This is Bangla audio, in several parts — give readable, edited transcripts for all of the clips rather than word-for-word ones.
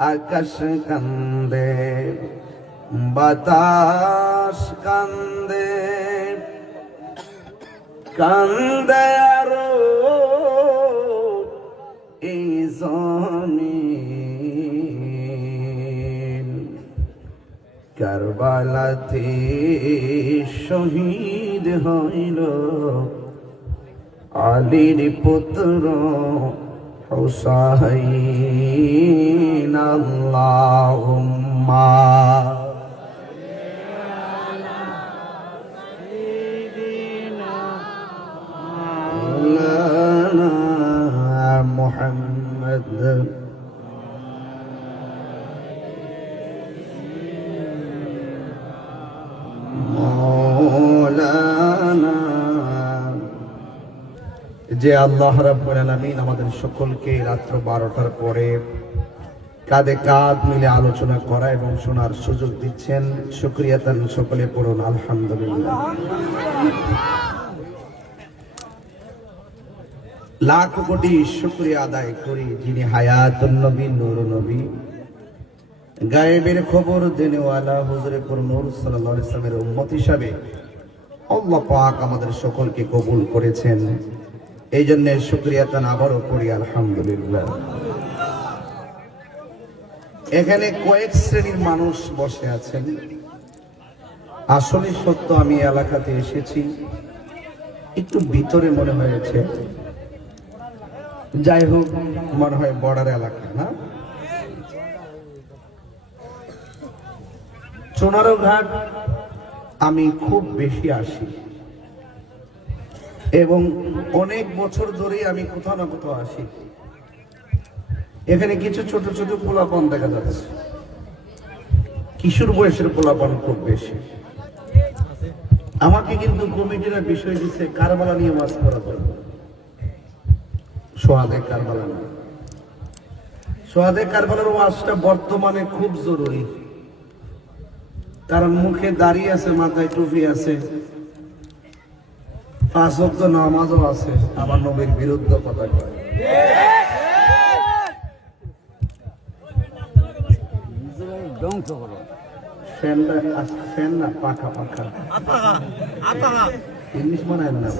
আকাশ কান্দে, বাতাস কান্দে, কান্দে আরো এই জমিন। কারবালাতে শহীদ হইল আলীর পুত্র হুসাইন। আল্লাহুম্মা মাওলানা মুহাম্মদ মাওলানা। যে আল্লাহ রাব্বুল আলামিন আমাদের সকলকে রাত্র 12টার পরে কাঁধে কাঁধ মিলে আলোচনা করা এবং শোনার সুযোগ দিচ্ছেন, শুকরিয়া তান সকলে পড়ুন আলহামদুলিল্লাহ। লাখ কোটি শুকরিয়া আদায় করি যিনি হায়াতুন নবী, নূরুন নবী, গায়েবের খবর দেনেওয়ালা হুজুরে নূর সাল্লাল্লাহু আলাইহি ওয়াসাল্লামের উম্মত হিসাবে আল্লাহ পাক আমাদের সকলকে কবুল করেছেন। এই জন্য শুকরিয়া তান আবারও করি আলহামদুলিল্লাহ। এখানে কয়েক শ্রেণীর মানুষ বসে আছেন। আসলে সত্য, আমি এলাকাতে এসেছি, একটু ভিতরে মনে হয়েছে, যাই হোক মনে হয় বর্ডার এলাকা না। সোনারো ঘাট আমি খুব বেশি আসি এবং অনেক বছর ধরেই আমি কোথাও না কোথাও আসি। এখানে কিছু ছোট ছোট পোলাপান দেখা যাচ্ছে, কিশোর বয়সের পোলাপান খুব বেশি। আমাকে কিন্তু কমিটিরা বিষয় দিচ্ছে কারবালা নিয়ে ওয়াজ করা যাবে। সোহাদে কারবালা না, সোহাদে কারবালার ওয়াজটা বর্তমানে খুব জরুরি, কারণ মুখে দাঁড়িয়ে আছে, মাথায় টুপি আছে, 5 ওয়াক্ত নামাজও আছে, আমার নবীর বিরুদ্ধে কথা কয়। ফ্যান না, পাখা পাখা, ইংলিশ মানায় না।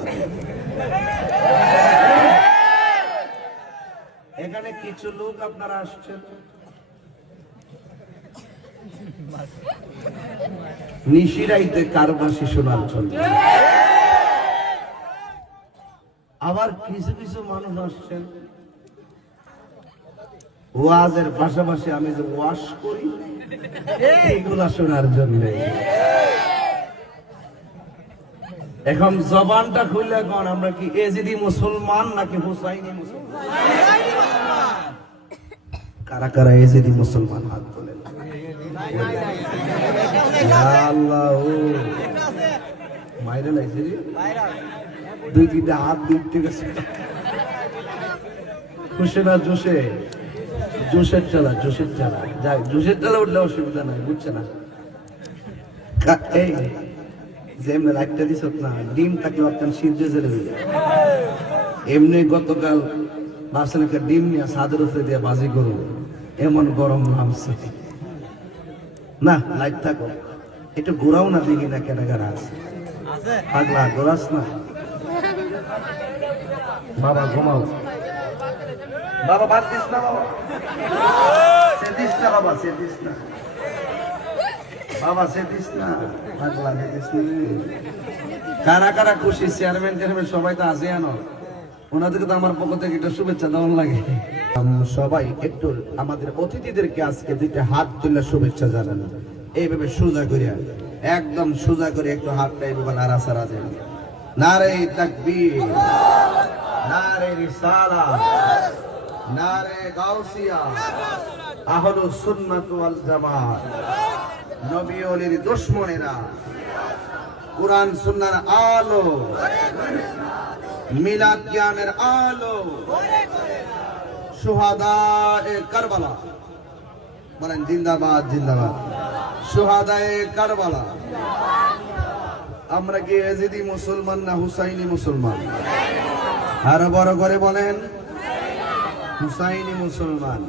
এখানে কিছু লোক আপনারা আসছেন নিশিরাইতে কারবাসি শোনার জন্য, আবার কিছু কিছু মানুষ আসছেন ওয়াজের পাশাপাশি আমি যে ওয়াশ করি এইগুলা শোনার জন্য। এখন জবানটা খুললে কোন আমরা কি এজিদি মুসলমান নাকি হুসাইনি মুসলমান? কারা কারা এজিদি মুসলমান হাত তোলেন। আল্লাহ মাইরে লাইছে রে, 2-3টা হাত দিতে গেছে। খুশি না জোশে, জোশের চালা, জোশের চালা, যাই জোশের চালা উঠলে অসুবিধা নাই, বুঝছে না। এই যেমনি লাইটটা দিছ না, ডিম থাকলে আপনার সিদ্ধ জেলে দিলে। এমনি গতকাল বাসন একটা ডিম নিয়ে সাদের উপরে দিয়ে বাজি করো, এমন গরম নামছে না। লাইট থাকো, একটু ঘোরাও না, দেখি না কেনাকাটা আছে। পাগলা ঘোরাস না বাবা, ঘুমাও বাবা, বাদ দিস না বাবা, সেদিস না বাবা, সেদিস না বাবা, সেদিস না পাগলা, সেদিস না। কারা কারা খুশি? চেয়ারম্যান টেয়ারম্যান সবাই তো আছে, জানো ওনাদেরকে তো আমার পক্ষ থেকে একটা শুভেচ্ছা দেওয়ার লাগে। সবাই একটু আমাদের অতিথিদেরকে আজকে 2টা হাত তুলে শুভেচ্ছা জানান। এইভাবে সোজা করিয়া, একদম সোজা করে একটু হাতটা এইভাবে নাড়াচাড়া দেন। নারে তাকবীর, নারে রিসালাত, নারে গাউসিয়া, আহলুস সুন্নাত ওয়াল জামাত, নবী ওলির দুশমনেরা, কুরআন সুন্নাহর আলো, মিলাদ জ্ঞানের আলো, শুহাদায়ে কারবালা বলেন জিন্দাবাদ, জিন্দাবাদ। শুহাদায়ে কারবালা। আমরা কি এজিদি মুসলমান না হুসাইনি মুসলমান? আরো বড় করে বলেন হুসাইনি মুসলমান।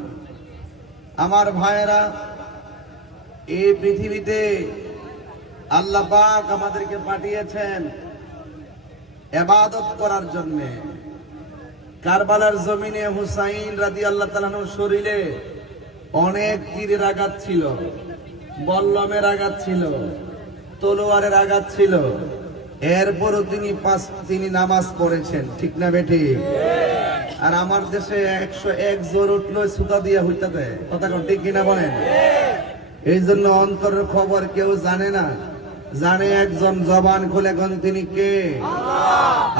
আমার ভাইয়েরা, এই পৃথিবীতে আল্লাহ পাক আমাদেরকে পাঠিয়েছেন ইবাদত করার জন্য। কারবালার জমিনে হুসাইন রাদিয়াল্লাহু তাআলা আনহুর শরীরে অনেক তীরের আঘাত ছিল, বল্লমের আঘাত ছিল, তলোয়ারের আঘাত ছিল। এরপরও তিনি নামাজ পড়েছেন, ঠিক না বেটি? আর আমার দেশে 101 জোর উঠলো সুতা দিয়া হইতে দেয়, কথা কোন ঠিক কিনা বলেন? এই জন্য অন্তরের খবর কেউ জানে না, জানে একজন। জবান খুলে কোন তিনি কে?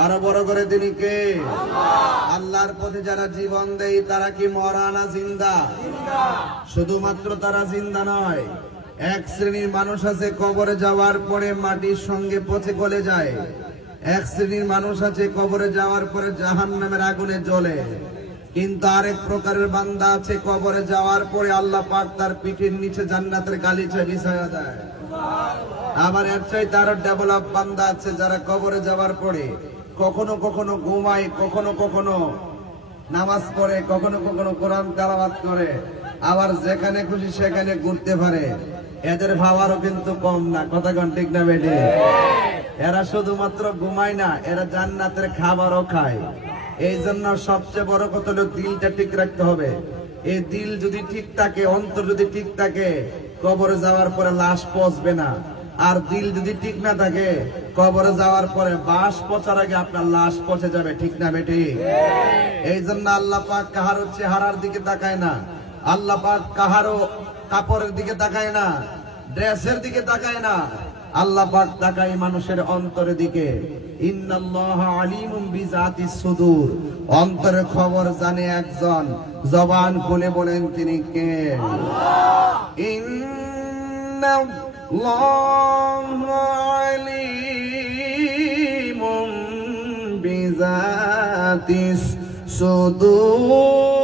আরো বড় করে তিনি কে? আল্লাহর পথে যারা জীবন দেয় তারা কি মরা না জিন্দা? শুধুমাত্র তারা জিন্দা নয়, এক শ্রেণীর মানুষ আছে কবরে যাওয়ার পরে মাটির সঙ্গে পচে গলে যায়। এক শ্রেণীর মানুষ আছে কবরে যাওয়ার পরে জাহান্নামের আগুনে জ্বলে। কিন্তু আরেক প্রকারের বান্দা আছে কবরে যাওয়ার পরে আল্লাহ পাক তার পিঠের নিচে জান্নাতের গালিচা বিছায়া দেয়। আবার এর চাইতে আরো ডেভেলপ বান্দা আছে যারা কবরে যাওয়ার পরে কখনো কখনো ঘুমায়, কখনো কখনো নামাজ পড়ে, কখনো কখনো কোরআন তেলাওয়াত করে, আবার যেখানে খুশি সেখানে ঘুরতে পারে। এদের ভাবারও কিন্তু কম না, কথা কোন ঠিক না বেটি? এরা শুধুমাত্র ঘুমায় না, এরা জান্নাতের খাবারও খায়। এই জন্য সবচেয়ে বড় কথা হলো দিলটা ঠিক রাখতে হবে। এই দিল যদি ঠিক থাকে, অন্তর যদি ঠিক থাকে, কবরে যাওয়ার পরে লাশ পচবে না। আর দিল যদি ঠিক না থাকে, কবরে যাওয়ার পরে বাস পচার আগে আপনার লাশ পচে যাবে, ঠিক না বেটি? এই জন্য আল্লাহ পাক কাহারো চেহারার দিকে তাকায় না, আল্লাহ পাক কাহারো কাপড়ের দিকে তাকায় না, ড্রেসের দিকে তাকায় না, আল্লাহ পাক তাকায় মানুষের অন্তরের দিকে। ইন্নাল্লাহা আলিমুম বিজাতিস সুদূর, অন্তরের খবর জানে একজন। জবান খুলে বলেন তিনি কে? ইন্নাল্লাহা আলিমুম বিজাতিস সুদূর।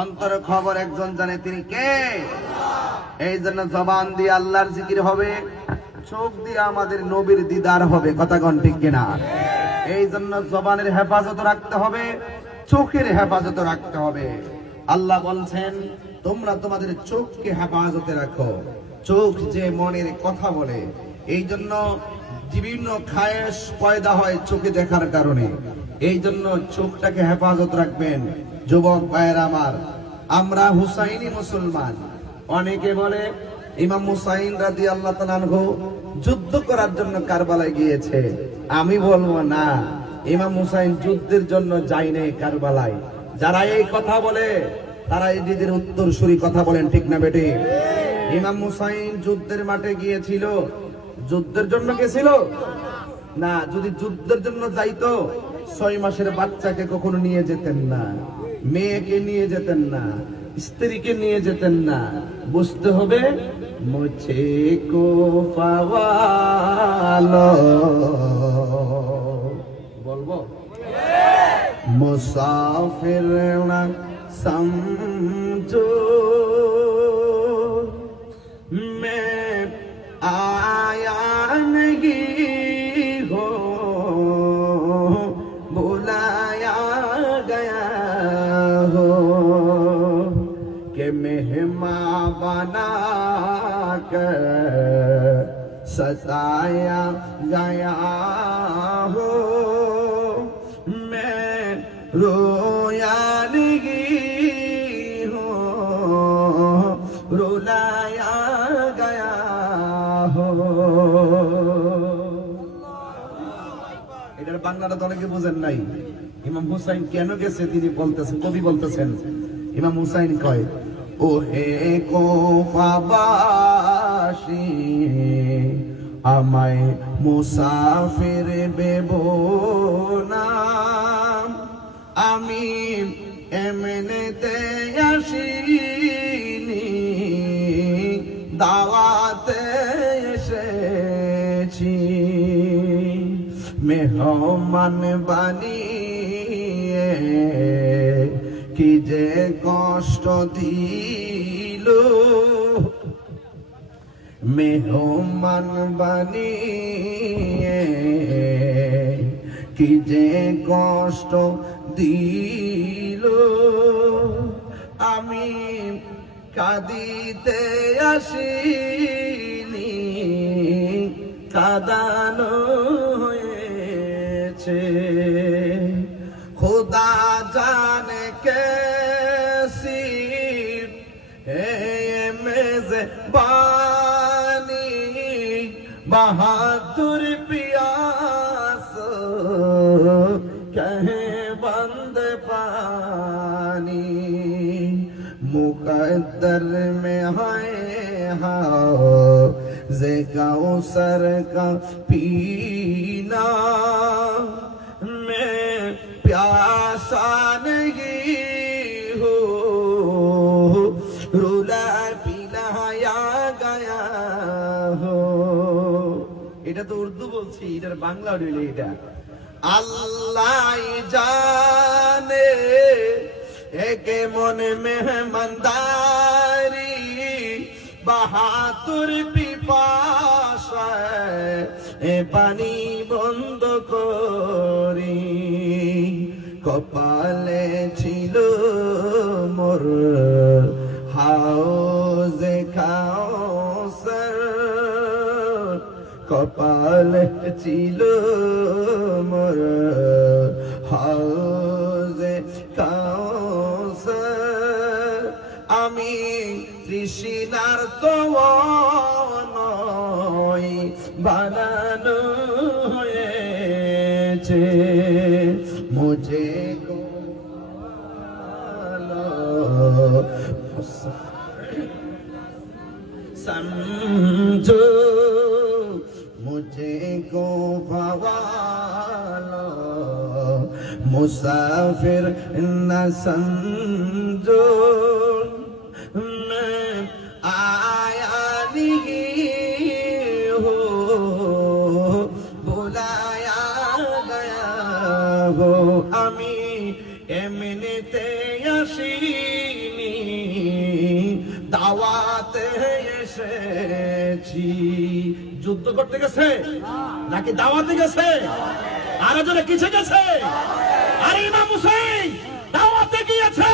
অন্তরের খবর একজন জানে, তিনি কে? এই জন্য জবান দিয়ে আল্লাহর জিকির হবে, চোখ দিয়ে আমাদের নবীর দিদার হবে, কথা কোন ঠিক কিনা? এই জন্য জবানের হেফাজত রাখতে হবে, চোখের হেফাজত রাখতে হবে। আল্লাহ বলছেন তোমরা তোমাদের চোখকে হেফাজতে রাখো। চোখ যে মনের কথা বলে, এই জন্য বিভিন্ন খায়েশ পয়দা হয় চোখে দেখার কারণে। এই জন্য চোখটাকে হেফাজত রাখবেন। যুবক ভাইয়েরা আমার, আমরা হুসাইনি মুসলমান। অনেকে বলে ইমাম হুসাইন রাদিয়াল্লাহু তাআলা আনহু যুদ্ধ করার জন্য কারবালায় গিয়েছে। আমি বলবো না, ইমাম হুসাইন যুদ্ধের জন্য যায় নাই কারবালায়। যারা এই কথা বলে তারা নিজেদের উত্তরসূরি কথা বলেন, ঠিক না বেটি? ইমাম হুসাইন যুদ্ধের মাঠে গিয়েছিল, যুদ্ধের জন্য গেছিল না। যদি যুদ্ধের জন্য যাইতো 6 মাসের বাচ্চাকে কখনো নিয়ে যেতেন না, মেয়েকে নিয়ে যেতেন না, স্ত্রীকে নিয়ে যেতেন না। বুঝতে হবে মুঝে কো পাওয়ালো, বলবো মুসাফির না সমঝো मैं आया नहीं हो, बुलाया गया हो, कि मेहमान बना कर सताया गया हो। मैं रोया नहीं हो, रुलाया गया हो। এটার বাংলাটা তো অনেকে বুঝেন নাই। ইমাম হুসাইন কেন গেছে তিনি বলতেছেন, কবি বলতেছেন, ইমাম হুসাইন কয়, ও হে কোফাবাসী আমায় মুসাফির ভেবো না, আমি এমনিতে আসিনি, দাওয়াতে এসেছি। মেহমান বানিয়ে কি যে কষ্ট দিল, মেহমান বানিয়ে কি যে কষ্ট দিল, আমি কাঁদিতে আসিনি, কাঁদানো হয়েছে। खुदा जाने कैसी है ये मेज़बानी, बहादुर प्यास कहे बंद पानी, मुकद्दर में है हौज़े कौसर का पीना, मैं प्यासा नहीं हो, रुला पिलाया गया हो। এটা তো উর্দু বলছি, এটার বাংলা হইল এটা। আল্লাহ জানে একে মনে মেহমানদারি, বাহাদুর পিপাসায় এ পানি বন্ধ করি, কপালে ছিল মোর হাউজে কাউসার, কপালে ছিল মোর হাউজে কাউসার, আমি তৃষ্ণার তো নয় বানানো হয়েছে, मुझे को समझो, मुझे को भवालो मुसाफिर न समझो, मैं आया नहीं हो, बुलाया गया हो, আমি এমনিতে আসিনি, দাওয়াতে এসেছি। যুদ্ধ করতে গেছে নাকি দাওয়াতে গেছে? আর জোরে কিসে গেছে? আরে ইমাম হুসাইন দাওয়াতে গিয়েছে,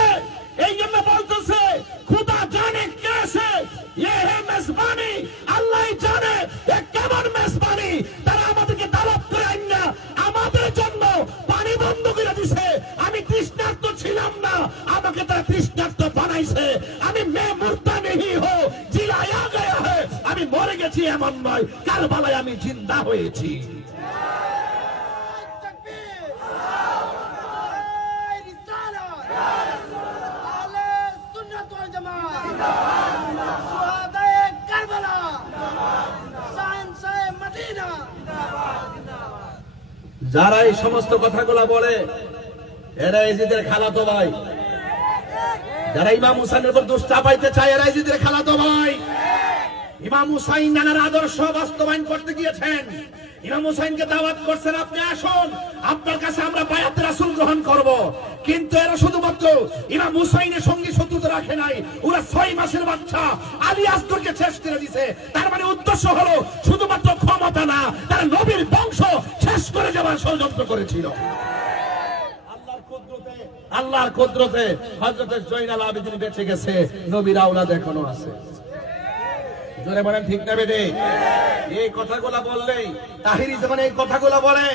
এই জন্য বলতেছে খুদা জানে কেসে ये है मेजबानी, আল্লাহ জানে এ কেমন মেজবানি। তারা আমাদেরকে দাওয়াত করে আইনা আমাদের জন্য পানি বন্ধ করে দিছে। আমি তৃষ্ণার্ত ছিলাম না, আমাকে তারা তৃষ্ণার্ত বানাইছে। আমি মে মুর্দা নেহি হো জিলায়া গয়া হ্যায়, আমি মরে গেছি এমন নয়, কারবালায় আমি জিন্দা হয়েছি। যারা এই সমস্ত কথাগুলো বলে এরা ইজিদের খালাতো ভাই, যারা ইমাম হুসাইনের উপর দোষ চাপাইতে চায় এরা ইজিদের খালাতো ভাই। ইমাম হুসাইন নানার আদর্শ বাস্তবায়ন করতে গিয়েছেন, ইমাম হুসাইনকে দাওয়াত করছেন আপনি আসুন, আপনার কাছে আমরা বায়াতে রাসূল গ্রহণ করব। কিন্তু এরা শুধুমাত্র ইমাম হুসাইনের সঙ্গে শত্রুতা রাখে নাই, ওরা 6 মাসের বাচ্চা আলী আসগরকে শেষ করে দিয়েছে। তার মানে উদ্দেশ্য হলো শুধুমাত্র ক্ষমতা না, তারা নবীর বংশ শেষ করে যাওয়ার ষড়যন্ত্র করেছিল। আল্লাহর কুদরতে হযরত জয়নাল আবেদিন বেঁচে গেছে, নবীর আওলাদ এখনো আছে। জোরে বলেন ঠিক না বেটে? এই কথাগুলো বললেই তাহিরি যখন এই কথাগুলো বলে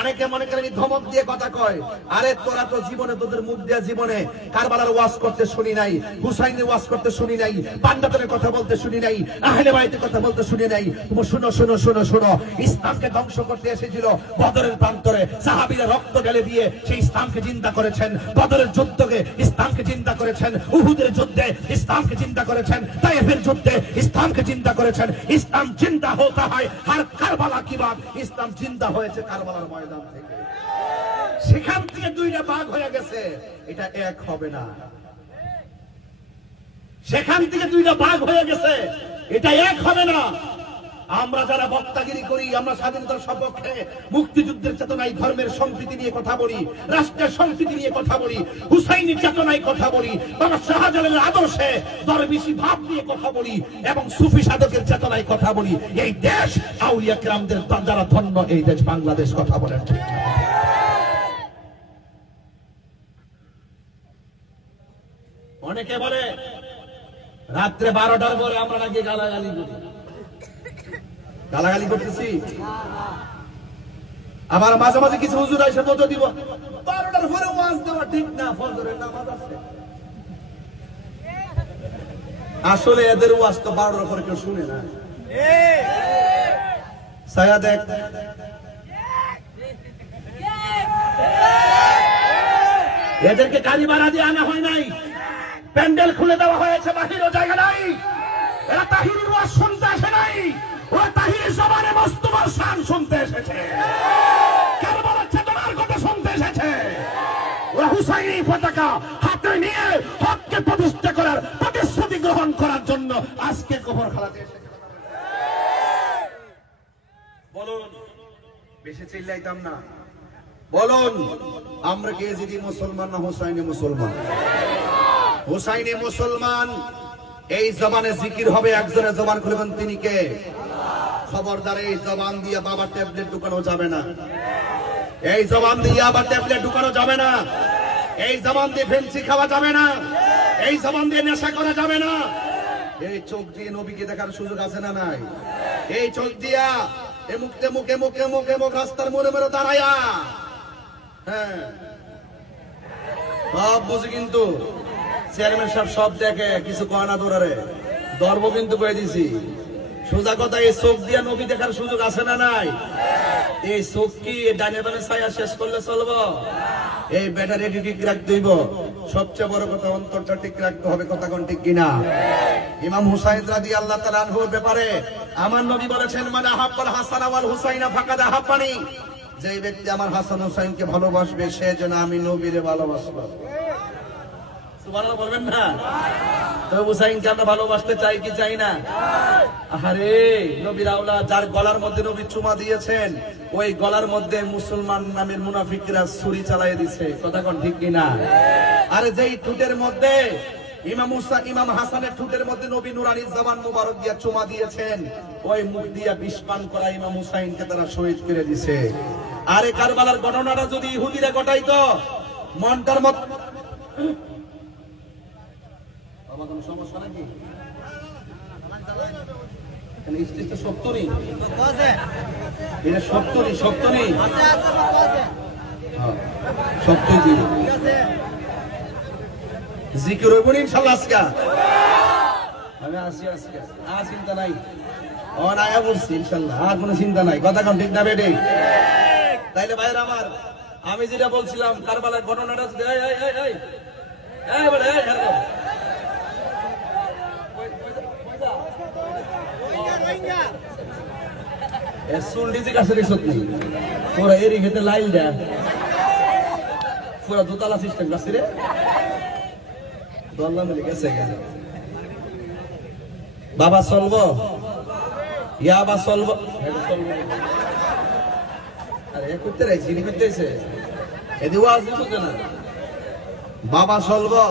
অনেকে মনে করেন ধমক দিয়ে কথা কয়। আরে তোরা তো জীবনে তোদের মুখ দিয়ে জীবনে কারবালার ওয়াজ করতে শুনি নাই, হুসাইনের ওয়াজ করতে শুনি নাই, পান্ডাতের কথা বলতে শুনি নাই, আহলে বাইতের কথা বলতে শুনি নাই। তুমি শুনো শুনো শুনো শুনো, ইসলামকে ধ্বংস করতে এসেছিল বদরের প্রান্তরে, সাহাবীরা রক্ত ঢেলে দিয়ে সেই ইসলামকে জিন্দা করেছেন। বদরের যুদ্ধে ইসলামকে জিন্দা করেছেন, উহুদের যুদ্ধে ইসলামকে জিন্দা করেছেন, তায়েফের যুদ্ধে ইসলামকে জিন্দা করেছেন। ইসলাম জিন্দা হতে হয় আর কারবালা কি বাদ, ইসলাম জিন্দা হয়েছে কারবালার ময়দান থেকে। সেখান থেকে দুইটা ভাগ হয়ে গেছে, এটা এক হবে না। সেখান থেকে দুইটা ভাগ হয়ে গেছে, এটা এক হবে না। আমরা যারা বক্তাগিরি করি, আমরা স্বাধীনতার সপক্ষে, মুক্তিযুদ্ধের চেতনায় ধর্মের সম্প্রীতি নিয়ে কথা বলি, রাষ্ট্রের সম্প্রীতি নিয়ে কথা বলি, হুসাইনের চেতনায় কথা বলি, বাবা শাহজালালের আদর্শে দরবেশি ভাব নিয়ে কথা বলি এবং সুফি সাধকের চেতনায় কথা বলি। এই দেশ আউলিয়া কেরামদের যারা ধন্য, এই দেশ বাংলাদেশ। কথা বলেন ঠিক না? অনেকে বলে রাত্রে 12টার পরে আমরা নাকি গালাগালি করি, গালাগালি করতেছি। আবার মাঝে মাঝে কিছু হুজুর এসে বলতে দিব 12টার পরে ওয়াজ দেওয়া ঠিক না, ফজরের নামাজ আছে। আসলে এদের ওয়াজ তো 12টার পরে কেউ শুনে না। ছায়া দেখ, এদেরকে গাড়ি ভাড়া দিয়ে আনা হয় নাই, প্যান্ডেল খুলে দেওয়া হয়েছে, বাহিরও জায়গা নাই। এরা তাহিরের ওয়াজ শুনতে আসে নাই, ওরা তাহিরের জবানে মোস্তফার শান শুনতে এসেছে। কারবালার চেতনার কথা শুনতে এসেছে। ওরা হুসাইনি পতাকা হাতে নিয়ে হককে প্রতিষ্ঠা করার প্রতিশ্রুতি গ্রহণ করার জন্য আজকে কবর খালাতে এসেছে। বলুন, বেশি চিল্লাইতাম না। বলুন, আমরা কে যদি মুসলমান না হুসাইনি মুসলমান? হুসাইনি মুসলমান। এই জবানে জিকির হবে, একজনের জবান খুলবেন, তিনি কে? খবরদার এই জবান দিয়ে বাবা ট্যাবলেট ঢুকানো যাবে না। এই জবান দিয়ে আবার ট্যাবলেট ঢুকানো যাবে না। এই জবান দিয়ে ফেন্সি খাওয়া যাবে না। এই জবান দিয়ে নেশা করা যাবে না। এই চোখ দিয়ে নবীকে দেখার সুযোগ আছে না নাই? এই চোখ দিয়া এমুক তেমুক এমুক এমুক এমুক রাস্তার মোড়ে মোড়ে দাঁড়ায়া, হ্যাঁ সব বুঝি, কিন্তু চেয়ারম্যান সাহেব সব দেখে, কিছু কয় না দৌড়ারে ধর্ম কিন্তু কয়ে দিছি। সোজা কথা, এই চোখ দিয়া নবী দেখার সুযোগ আছে না নাই? এই চোখ কি ডানে বানে ছায়া শেষ করলে চলবো? এই ব্যাটারি ঠিক রাখতে হইব। সবচেয়ে বড় কথা, অন্তরটা ঠিক রাখতে হবে। কথা কোন ঠিক কিনা? ইমাম হুসাইন রাদিয়াল্লাহু তাআলা আনহুর ব্যাপারে আমার নবী বলেছেন, মানে আহাব্বাল হাসান ওয়াল হুসাইনা ফাকাদ আহাব্বানি। যে ব্যক্তি আমার হাসান হুসাইনকে ভালোবাসবে, সে যেন আমি নবীরে ভালোবাসবো। সুবহানাল্লাহ বলবেন না? তো হুসাইনকে আমরা ভালোবাসতে চাই কি চাই না? আরে নবীর আওলাদ, যার গলার মধ্যে নবী চুমা দিয়েছেন, ওই গলার মধ্যে মুসলমান নামের মুনাফিকরা ছুরি চালিয়ে দিছে। কথা কোন ঠিক কিনা? আরে যেই ঠোঁটের মধ্যে ইমাম হাসানের ঠোঁটের মধ্যে নবী নুরানি জবান মুবারক দিয়া চুমা দিয়েছেন, ওই মুখ দিয়া বিষ পান করা ইমাম হুসাইনকে তারা শহীদ করে দিছে। আরে কারবালার ঘটনাটা যদি ইহুদিরা ঘটাইতো, মনটার মত সমস্যা নাকি? সপ্তরী এটা সপ্তরী সপ্তরী সপ্তরী জিকির হইব ইনশাআল্লাহ। আজকে আমি আসি, আজকে চিন্তা নাই, আয়া বলছি ইনশাআল্লাহ, আর কোনো চিন্তা নাই। কথা কোন ঠিক না বেটে? তাইলে ভাইয়ের আমার, আমি যেটা বলছিলাম কারবালার ঘটনাটা, তোরা এরি খেতে লাইল দেয়, পুরা দোতলা সিস্টেম কাছে রে, দল্লা মিলে গেছে। বাবা চলবো, ইয়াবা চলবো, আরে করতে রাখছি করতেছে এদি ওয়াজ বুঝে না। বাবা চলবো,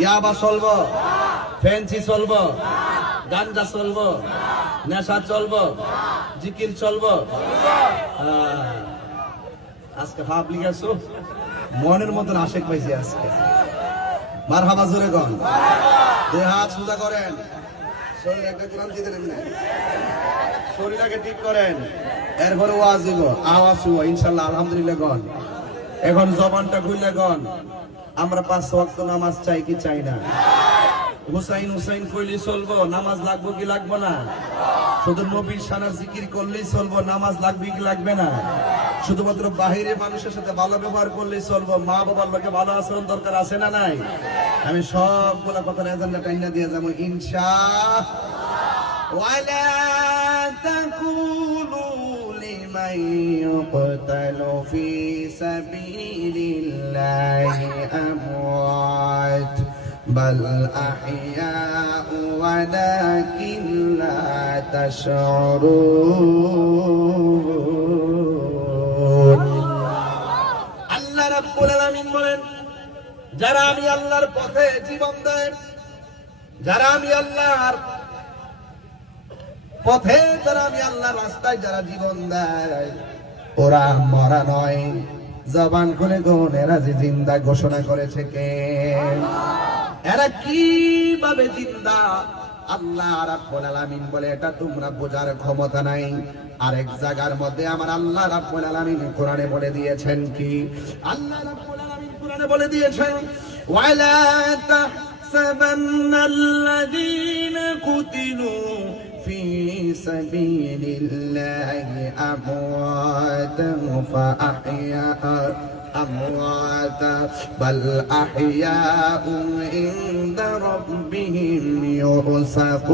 ইয়াবা চলবো, ফেন্সি চলবো, গাঞ্জা চলবো, নেশা চলবো, জিকির চলবো। আজকে ভাব লিখেছো, মনের মতন আশেক পাইছি আজকে। মারহাবা জোরে গন, দুই হাত সোজা করেন, শরীর একটা ক্লান্তি দিলেন না, শরীরটাকে ঠিক করেন, এরপরে ওয়াজ দিব, আওয়াজ শুভ ইনশাল্লাহ আলহামদুলিল্লাহ গন। এখন জবানটা খুললে গন, আমরা 5 ওয়াক্ত নামাজ চাই কি চাই না? হুসাইন হুসাইন কইলে চলবো, নামাজ লাগবো কি লাগবো না? শুধু নবীর শানার জিকির করলেই চলবো, নামাজ লাগবে কি লাগবে না? শুধুমাত্র বাহিরে মানুষের সাথে ভালো ব্যবহার করলেই চলবো, মা বাবার লোকে ভালো আচরণ দরকার আছে না নাই? আমি সবগুলা কথা এজেন্ডা টাইনা দিয়ে যাবো ইনশাআল্লাহ। ওয়ালা তাকুলু লিমান ইউকতালু ফি সাবিলিল্লাহি আমওয়াত بل أحياء ولكن لا تشعرون। আল্লাহ রাব্বুল আলামিন বলেন, যারা আমি আল্লাহর পথে জীবন দেয়, যারা আমি আল্লাহর পথে, যারা আমি আল্লাহর রাস্তায় যারা জীবন দেয়, ওরা মরা নয়। জবান খুলে গোনেরা যে জিন্দা ঘোষণা করেছে কে? এরা কিভাবে জিন্দা? আল্লাহ রাব্বুল আলামিন বলে এটা তোমরা বোঝার ক্ষমতা নাই। আরেক জায়গার মধ্যে আমার আল্লাহ রাব্বুল আলামিন কোরআনে বলে দিয়েছেন কি? আল্লাহ রাব্বুল আলামিন কোরআনে বলে দিয়েছেন ওয়ালা তাহসাবান্নাল্লাযীনা কুতিলু ফি সাবিলিল্লাহি আমওয়াতান ফাআহইয়া أمواتا بل أحياء عند ربهم يرزقون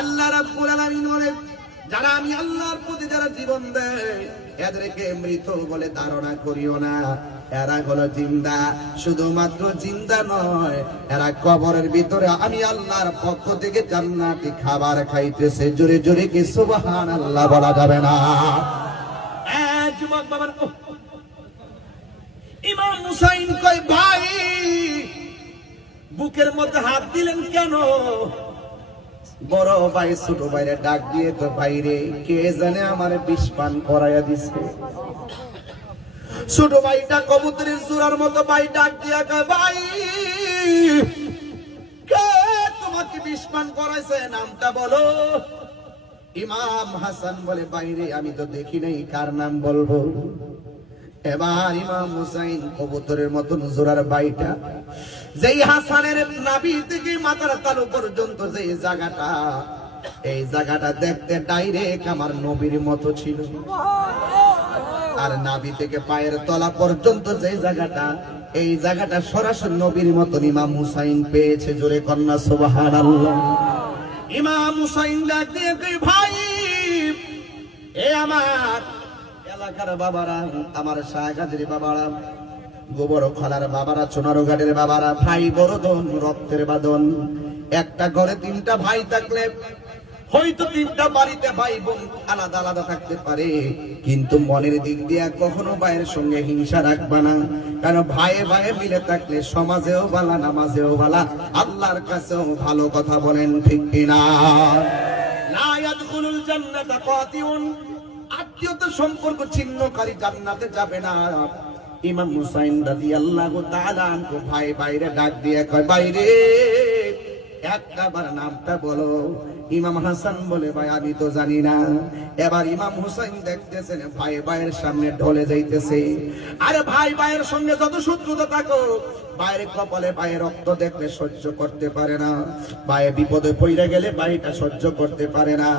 আল্লাহ রাব্বুল আলামিন বলেন যারা আমি আল্লাহর প্রতি যারা জীবন দেয় এদেরকে মৃত বলে ধারণা করিও না। এরা হলো জিন্দা, শুধুমাত্র জিন্দা নয়, এরা কবরের ভিতরে আমি আল্লাহর পক্ষ থেকে জান্নাতি খাবার খাইতেছে। জোরে জোরে কি সুবহানাল্লাহ বলা যাবে না? যুবক বাবার ইমাম হুসাইন কয় ভাই বুকের মধ্যে হাত দিলেন কেন? বড় ভাই ছোট ভাইরে ডাক দিয়ে তো ভাইরে কে জানে আমার বিষ পান করাইয়া দিছে। ছোট ভাইটা কবুতরের জোড়ার মতো ভাই ডাক দিয়া কয় ভাই কে তোমাকে বিষ পান করাইছে নামটা বলো। ইমাম হাসান বলে বাইরে আমি তো দেখি নাই, কার নাম বলবো? এবার ইমাম হুসাইন কবুতরের মতন জোড়ার ভাইটা যেই হাসানের নাভি থেকে মাথার তালু পর্যন্ত যে জায়গাটা, এই জায়গাটা দেখতে ডাইরেক্ট আমার নবীর মতো ছিল। আর নাভি থেকে পায়ের তলা পর্যন্ত যে জায়গাটা, এই জায়গাটা সরাসরি নবীর মতন ইমাম হুসাইন পেয়েছে। জোরে কন্যা সুবহানাল্লাহ। ইমাম হুসাইন ডাক দিয়ে কই ভাই এ আমার এলাকার বাবারা, আমার শাহগাজীর বাবারা, গোবর খলার বাবারা, চুনারুঘাটের বাবারা, ভাই বড়দন রক্তের বাঁধন। একটা ঘরে তিনটা ভাই থাকলে হয়তো তিনটা বাড়িতে ভাই বোন আলাদা আলাদা থাকতে পারে, কিন্তু মনের দিক দিয়ে কখনো ভাইয়ের সঙ্গে হিংসা রাখবা না। কারণ ভাইয়ে ভাইয়ে মিলে থাকলে সমাজেও ভালো, নামাজেও ভালো, আল্লাহর কাছেও ভালো। কথা বলেন ঠিক কিনা? লা ইয়াদখুলুল জান্নাতা কাতিউন, আত্মীয়তা সম্পর্ক ছিন্নকারী জান্নাতে যাবে না। ইমাম হুসাইন রাদিয়াল্লাহু তাআলা আনহু ভাই বাইরে ডাক দিয়ে কয় বাইরে একবার নামটা বলো। ইমাম হাসান বলে ভাই আমি তো জানি না। এবার ইমাম হুসাইন দেখতেছেন ভাই ভাইয়ের সামনে ঢলে যাইতেছে। আরে ভাই ভাইয়ের সঙ্গে যত শত্রুতা থাকো, ভাইয়ের কপালে ভাইয়ের রক্ত দেখলে সহ্য করতে পারে না, ভাইয়ের বিপদে পড়ে গেলে ভাইটা সহ্য করতে পারে না।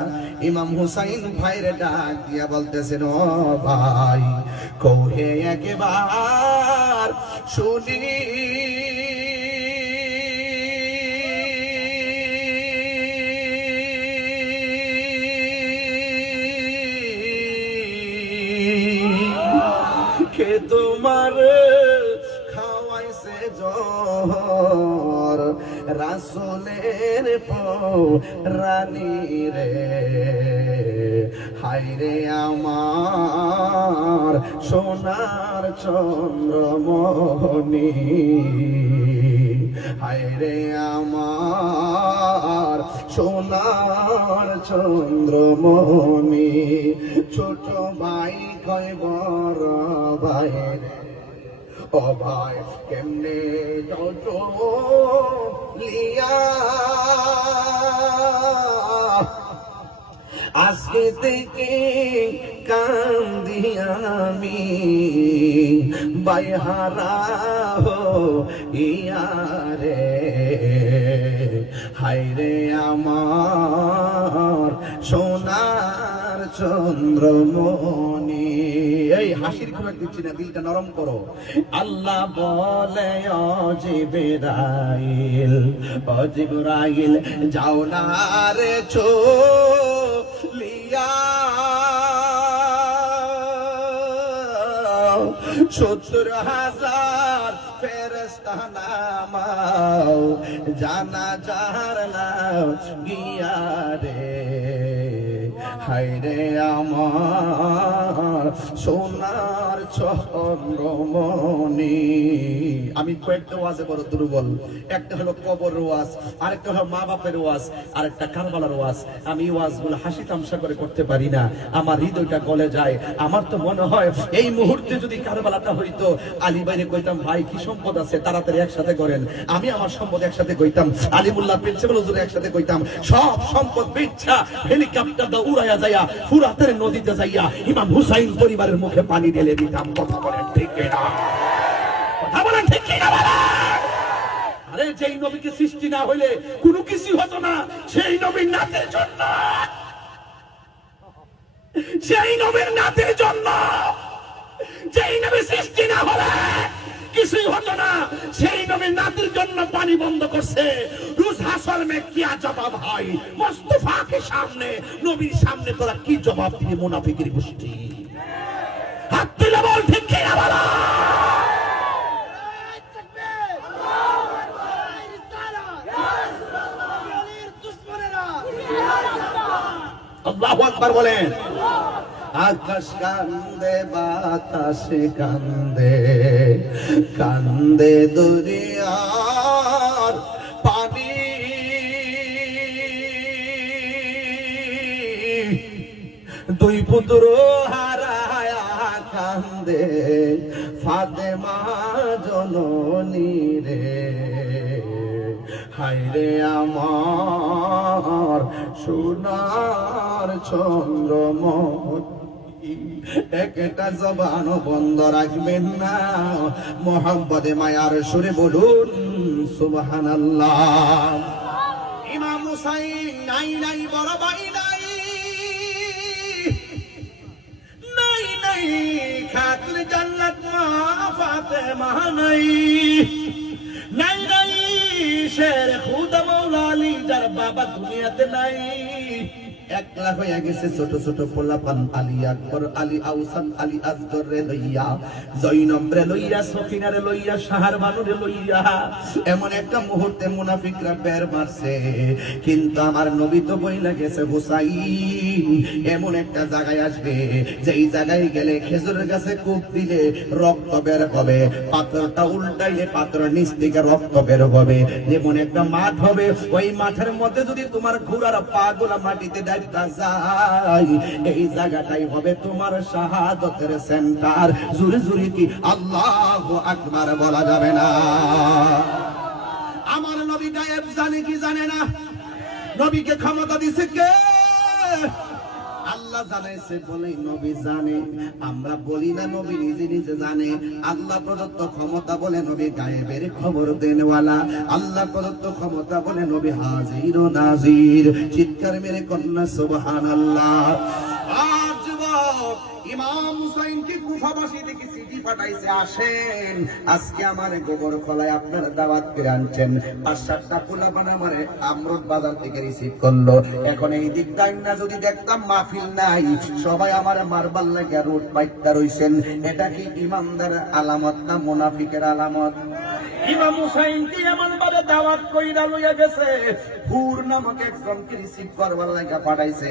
ইমাম হুসাইন ভাইয়ের ডাক দিয়া বলতেছেন ও ভাই কৌহে একবার শুনি কে তোমার খাওয়াইছে জহর রাসূলের রানী রে, হায়রে আমার সোনার চন্দ্রমণি, হায়রে আমার সোনার চন্দ্রমণি। ছোট ভাই কয় বড় ভাইয়ের ও ভাই কেমনে লিয়া আজকে থেকে কান্দি আমি বাইহারা ইয়ারে, হায়রে আমার সোনার চন্দ্রমণি। এই হাসির খোরাক দিচ্ছি না, দিলটা নরম করো। আল্লাহ বলে ও জিবরাইল, ও জিবরাইল যাও না রে চলিয়া, 70,000 ফেরেশতা নামাও জানাজার নাও গিয়া রে, হায়রে আমার সোনার চন্দ্রমণি। আমি কয়েকটা ওয়াজে বড় দুর্বল, একটা হলো কবর ওয়াজ, আরেকটা হলো মা বাপের ওয়াজ, আরেকটা কারবালার ওয়াজ। আমি ওয়াজগুলো হাসি তামসা করে করতে পারি না, আমার হৃদয়টা গলে যায়। আমার তো মনে হয় এই মুহূর্তে যদি কারবালাটা হইতো, আলী ভাইরে কইতাম ভাই কি সম্পদ আছে তাড়াতাড়ি একসাথে করেন, আমি আমার সম্পদ একসাথে কইতাম, আলিমুল্লাহ প্রিন্সিপাল হুজুর একসাথে কইতাম, সব সম্পদ বিচ্ছা হেলিকপ্টার দা উড়াইয়া যাইয়া ফুরাতের নদীতে যাইয়া ইমাম হুসাইন পরিবারের মুখে পানি ঢেলে দিতাম। কথা বলেন ঠিক কিনা? কথা বলেন ঠিক কিনা? আরে যেই নবীকে সৃষ্টি না হইলে কোনো কিছু হতো না, সেই নবীর নাতের জন্য, সেই নবীর নাতের জন্য, যেই নবী সৃষ্টি না হলে কিছুই হতো না, সেই নবীর নাতির জন্য পানি বন্ধ করছে। রোজ হাসর মে কিয়া জবাব হয় মুস্তাফাকে সামনে, নবীর সামনে তোরা কি জবাব দিবি মুনাফিকের গোষ্ঠী? হাত তুলে বল ঠিক কি না বলো? আল্লাহু আকবার বলেন। আকাশ কান্দে বাতাস কান্দে, কান্দে দরিয়ার পানি, দুই পুত্র হারায়া কান্দে ফাতেমা জননী রে। হায়রে আমার সোনার চন্দ্রমণি, একটা জবান বন্ধ রাখবেন না, মোহাম্মদে মায়ার সুরে বলুন সুবহানাল্লাহ। ইমাম হুসাইন নাই নাই বড় ভাই নাই, নাই নাই খাতুন জান্নাত মা ফাতেমা নাই, নাই নাই শের খুদা মাওলা আলী যার বাবা দুনিয়াতে নাই। একলা হয়ে গেছে ছোট ছোট পোলাপান, আলী আকবর, আলী আউসান, আলী আসগর রে লইয়া, জৈনব রে লইয়া, সফিনা রে লইয়া, শাহর বানু রে লইয়া। এমন একটা মুহূর্তে মুনাফিকরা বের মারছে, কিন্তু আমার নবী তো বইলা গেছে হুসাইন এমন একটা জায়গায় আসবে যেই জায়গায় গেলে খেজুরের গাছে কূপ দিলে রক্ত বের হবে, পাথরটা উল্টাইলে পাথরের নিচ থেকে রক্ত বের হবে। যেমন একটা মাঠ হবে, ওই মাঠের মধ্যে যদি তোমার ঘোড়ার পা গুলা মাটিতে এই জায়গাটাই হবে তোমার শাহাদতের সেন্টার। জুরি জুরি কি আল্লাহু আকবার বলা যাবে না? আমার নবী গায়েব জানে কি জানে না? নবীকে ক্ষমতা দিছে কে? আল্লাহ জানাইছে বলেই নবী জানে। আমরা বলি না, নবী নিজে নিজে জানে। আল্লাহ প্রদত্ত ক্ষমতা বলে নবী গায়েবের খবর দেনওয়ালা। আল্লাহ প্রদত্ত ক্ষমতা বলে নবী হাজির ও নাজির। চিৎকার মেরে কন্যা সুবহানাল্লাহ। আজ যুবক ইমাম হুসাইনকে কুফাবাসী থেকে চিঠি পাঠাইছে, আসেন আজকে আমার গোবর খোলায় আপনারা দাওয়াত করে আনছেন। ৫-৭টা পোলাপান আমার আমরুদ বাজার থেকে রিসিভ করলো। এখন এই দিকটা না যদি দেখতাম মাহফিল নাই, সবাই আমার মারবার লাগে রোড বাইকটা রইছেন। এটা কি ইমানদার আলামত না মুনাফিকের আলামত? ইমাম হুসাইনকে এমন ভাবে দাওয়াত কইরা লইয়া গেছে, হুর নামক একজনকে রিসিভ করবার লাগা পাঠাইছে।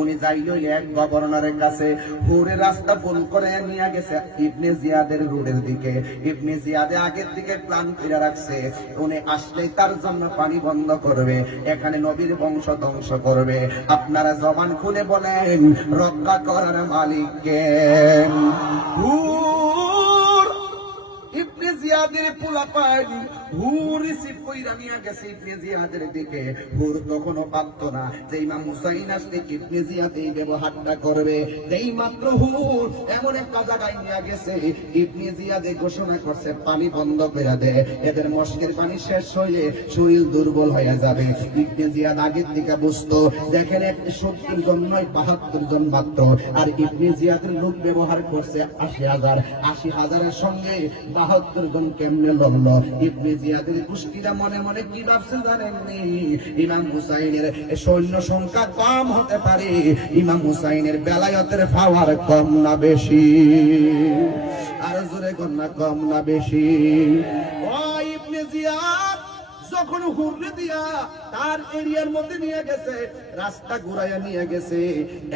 উনি যাইও এক গভর্নরের কাছে, হুরের রাস্তা ভুল করে নিয়ে গেছে ইবনে জিয়াদের রোডের দিকে। ইবনে জিয়াদে আগের দিকে প্ল্যান করে রাখছে, উনি আসলেই তার জন্য পানি বন্ধ করবে, এখানে নবীর বংশ ধ্বংস করবে। আপনারা জবান খুলে বলেন রক্ষা করার মালিক কে? ইবনে জিয়াদের পোলাপান হুর রিসিভ কইরা নিয়ে গেছে ইবনে জিয়াদের দিকে। হুর কখনো ভাবতো না যে ইমাম হুসাইন আসলে ইবনে জিয়াদ এই ব্যবহারটা করবে। যেই মাত্র হুর এমন একটা জায়গায় নিয়ে গেছে, ইবনে জিয়াদে ঘোষণা করছে পানি বন্ধ করে দে, এদের মশকের পানি শেষ হইলে শরীর দুর্বল হয়ে যাবে। ইবনে জিয়াদ আগের থেকে বুঝতো, দেখেন 70 জন নয় 72 জন মাত্র, আর ইবনে জিয়াদের লোক ব্যবহার করছে 80,000। 80,000-এর সঙ্গে 72 জন কেমনে লড়ল? ইবনে জিয়াদের গোষ্ঠীরা মনে মনে কি ভাবছে জানেননি? ইমাম হুসাইনের সৈন্য সংখ্যা কম হতে পারে, ইমাম হুসাইনের বেলায়েতের পাওয়ার কম না বেশি? আর জোরে কন্যা কম না বেশি? ও ইবনে জিয়াদ যখন হুররে দিয়া তার এরিয়ার মধ্যে নিয়ে গেছে, রাস্তা ঘুরাইয়া নিয়ে গেছে।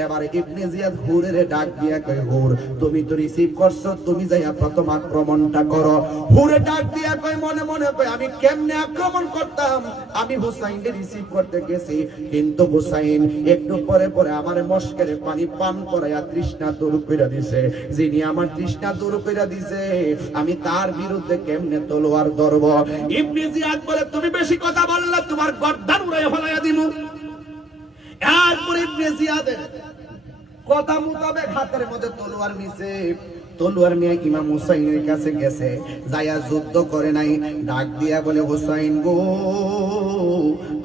এবার ইবনে জিয়াদ হুরের ডাক দিয়া কয়, হুর তুমি তো রিসিভ করছো, তুমি যাইয়া প্রথম আক্রমণটা করো। হুরে ডাক দিয়া কয় মনে মনে কয় আমি কেমনে আক্রমণ করতাম, আমি হুসাইনকে রিসিভ করতে গেছি, কিন্তু হুসাইন একটু পরে পরে আমার মস্কের পানি পান করাইয়া তৃষ্ণা দূর করে দিছে। যিনি আমার তৃষ্ণা দূর করে দিছে, আমি তার বিরুদ্ধে কেমনে তলোয়ার ধরব? ইবনে জিয়াদ বলে তুমি বেশি কথা বললে তোমার গর্দান উড়াইয়া ফলাইয়া দিমু। এরপর ইবনে জিয়াদের কথা মোতাবেক হাতের মধ্যে তলোয়ার নিছে, তলোয়ার নিয়ে ইমাম হুসাইনের কাছে গেছে, যাইয়া যুদ্ধ করে নাই। ডাক দিয়া বলে হুসাইন গো,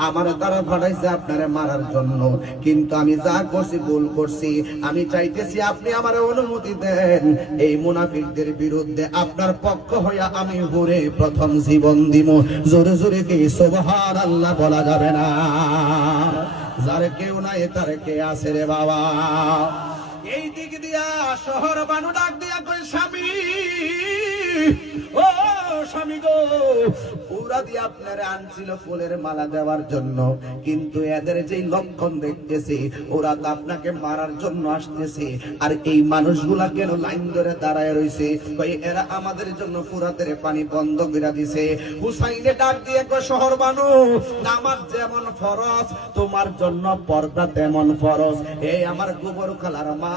আমার দ্বারা পাঠাইছে আপনারে মারার জন্য, কিন্তু আমি যা করছি ভুল করছি, আমি চাইতেছি আপনি আমার অনুমতি দেন, এই মুনাফিকদের বিরুদ্ধে আপনার পক্ষ হইয়া আমি হুরে প্রথম জীবন দিব। জোরে জোরে কি সুবহানাল্লাহ বলা যাবে না? যার কেউ নাই তার কে আছে রে বাবা? এই দিক দিয়া শহর বানু ডাক দিয়া কই স্বামী, ও স্বামী গো, ওরা দিয়ে আপনারে আনছিল ফুলের মালা দেওয়ার জন্য, কিন্তু এদের যেই লক্ষণ দেখতেছি ওরা তো আপনাকে মারার জন্য আসতেছে। আর এই মানুষগুলা কেন লাইন ধরে দাঁড়ায় রইছে? কই এরা আমাদের জন্য ফুরাতের পানি বন্ধ করে দিছে। হুসাইনে ডাক দিয়ে কই শহর বানু, নামাজ যেমন ফরজ তোমার জন্য পর্দা তেমন ফরজ। এই আমার গোবর খালার মা,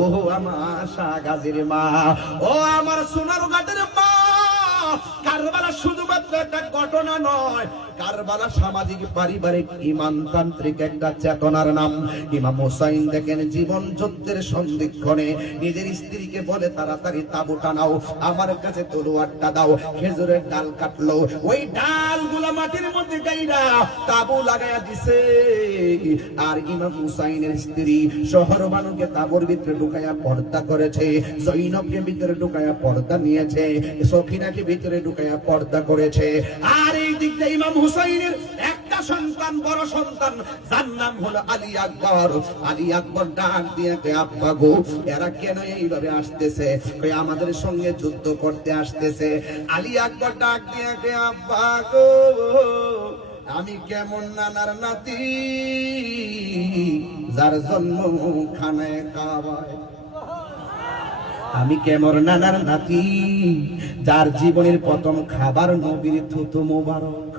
ও আমার শাহ গাজীর মা, ও আমার সোনার ঘাটের মা, কারবালা শুধুমাত্র একটা ঘটনা নয়, কারবালা সামাজিক পারিবারিক ইমানতান্ত্রিক একটা চেতনার নাম। ইমাম হুসাইন দেখেন জীবন যুদ্ধের সন্ধিক্ষণে নিজের স্ত্রীকে বলে তাড়াতাড়ি তাবু টানাও, আমার কাছে তলোয়ারটা দাও। খেজুরের ডাল কাটলো, ওই ডালগুলা মাটির মধ্যে গাইরা তাবু লাগাইয়া দিছে। আর ইমাম হুসাইনের স্ত্রী শহরবানুকে তাবুর ভিতরে ঢুকাইয়া পর্দা করেছে, জৈনবকে ভিতরে ঢুকাইয়া পর্দা নিয়েছে, সখিনাকে ভিতরে ঢুকাইয়া পর্দা করেছে। আর এই দিকটা ইমাম হুসাইনের একটা সন্তান, বড় সন্তান, যার নাম হলো আলী আকবর। আলী আকবর ডাক দিয়ে কে আব্বা গো, এরা কেন এইভাবে আসতেছে? কই আমাদের সঙ্গে যুদ্ধ করতে আসতেছে। আলী আকবর ডাক দিয়ে কে আব্বা গো, আমি কেমন নানার নাতি, যার জন্ম খানায় কাবায়। আমি কেমন নানার নাতি, যার জীবনের প্রথম খাবার নবীর থুতু মোবারক।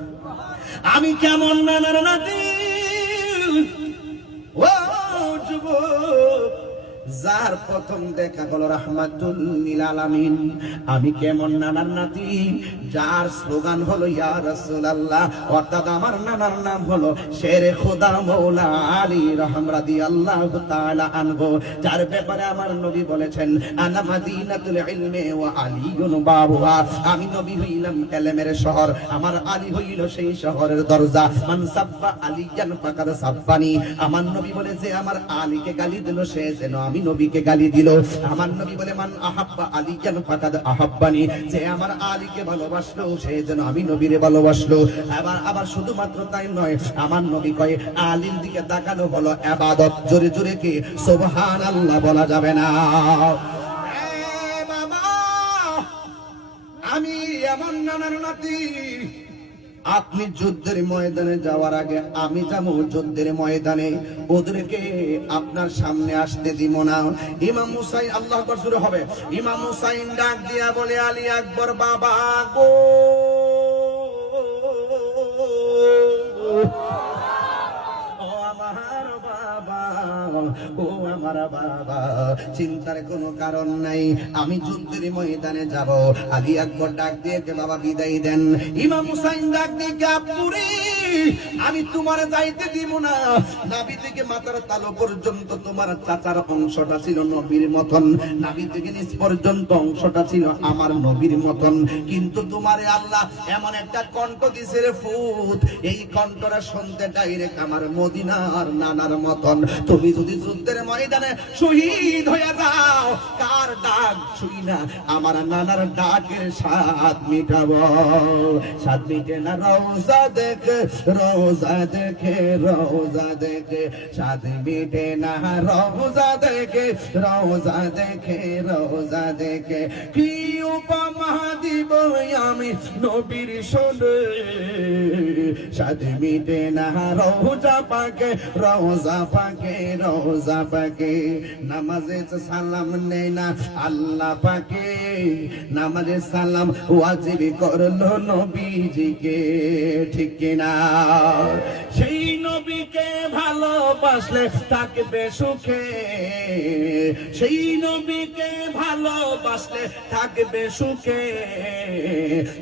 আমি কেমন নানার নাতি, ও যুবক, যার প্রথম দেখা হলো রাহমাতুল লিল আলামিন। আমি কেমন নানার নাতি, যার স্লোগান হলো ইয়া রাসূলুল্লাহ, অর্থাৎ আমার নানার নাম হলো শেরে খোদা মৌলা আলী রাদিয়াল্লাহু তাআলা আনহু, যার ব্যাপারে আমার নবী বলেছেন আনা মাদিনাতুল ইলমি ওয়া আলীউন বাবুহা। আমি নবী হইলাম ইলমের শহর, আমার আলী হইল সেই শহরের দরজা। মান সাব্বা আলিয়ান ফাকাদ সাব্বানি। আমার নবী বলে যে আমার আলীকে গালি দিল সে যেন আমি নবীকে গালি দিল। আমার নবী বলে মান আহাব্বা আলিয়ান ফাকাদ আহাব্বানি। যে আমার আলীকে ভালোবাসলো সে যেন আমি নবীরে ভালোবাসলো। আবার শুধুমাত্র তাই নয়, আমার নবী কয় আলীর দিকে তাকানো হলো ইবাদত। জোরে জোরে কি সুবহানাল্লাহ বলা যাবে না? বাবা, আমি এমন নানার নাতি, আপনি যুদ্ধের ময়দানে যাওয়ার আগে আমি যাবো যুদ্ধের ময়দানে, ওদেরকে আপনার সামনে আসতে দিব না। ইমাম হুসাইন, আল্লাহু আকবার শুরু হবে। ইমাম হুসাইন ডাক দিয়া বলে আলী আকবর বাবা গো, ও আমার বাবা, ও আমার বাবা, চিন্তার কোনো কারণ নাই, আমি যুদ্ধের ময়দানে যাব। আলী আকবর ডাক দিয়ে বাবা বিদায় দেন। ইমাম হুসাইন ডাক দিয়ে আপুরে, আমি তোমার যাইতে দিব না। নাভি থেকে মাথার তালু পর্যন্ত তোমার চাচার অংশটা ছিল নবীর মতন, নাভি থেকে নিচ পর্যন্ত অংশটা ছিল আমার নবীর মতন, কিন্তু তোমারে আল্লাহ এমন একটা কণ্ঠ দিছে রে ফুত, এই কণ্ঠটা শুনতে ডাইরেক্ট আমার মদিনা আমার নানার মতন তুমি যদি যুদ্ধের ময়দানে শহীদ হয়ে যাও, কার ডাক শুই না আমার নানার ডাকের স্বাদ মিটাবো। স্বাদ মিটে না রওজা দেখে, রওজা দেখে, রওজা দেখে, স্বাদ মিটে না রওজা দেখে, রওজা দেখে, রওজা দেখে। কি উপমা দিব আমি নবীর শোনে, স্বাদ মিটে না রওজা পাকে, রওজা পাকে, রওজা পাকে। নামাজে সালাম নেই না আল্লাহ পাকে, নামাজে সালাম ওয়াজিব করলো নবীজিকে, ঠিক কিনা? সেই নবীকে ভালোবাসলে থাকবে সুখে, সেই নবীকে ভালোবাসলে থাকবে সুখে।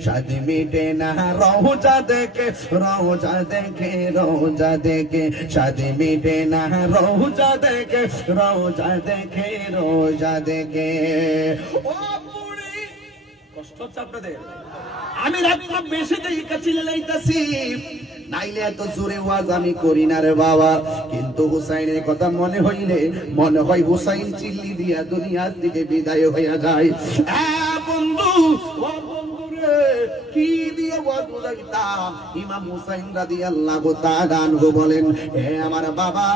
স্বাদ মিটে না রওজা দেখে, রওজা দেখে, রওজা দেখে, স্বাদ মিটে না রওজা দেখে, রওজা দেখে, রওজা দেখে। ও বুড়ি, কষ্ট হচ্ছে আপনাদের? আমি রাতটা বেশি দেখে চিল্লাইতাছি, নাইলে এত জোরে ওয়াজ আমি করি না রে বাবা। কিন্তু হুসাইনের কথা মনে হইলে মনে হয় হুসাইন চিল্লি দিয়া দুনিয়ার দিকে বিদায় হইয়া যায়। বন্ধু, ও বন্ধু রে, কি দিয়ে ওয়াজ বুঝাইতাম? ইমাম হুসাইন রাদিয়াল্লাহু তাআলা আনহু বলেন, হে আমার বাবা,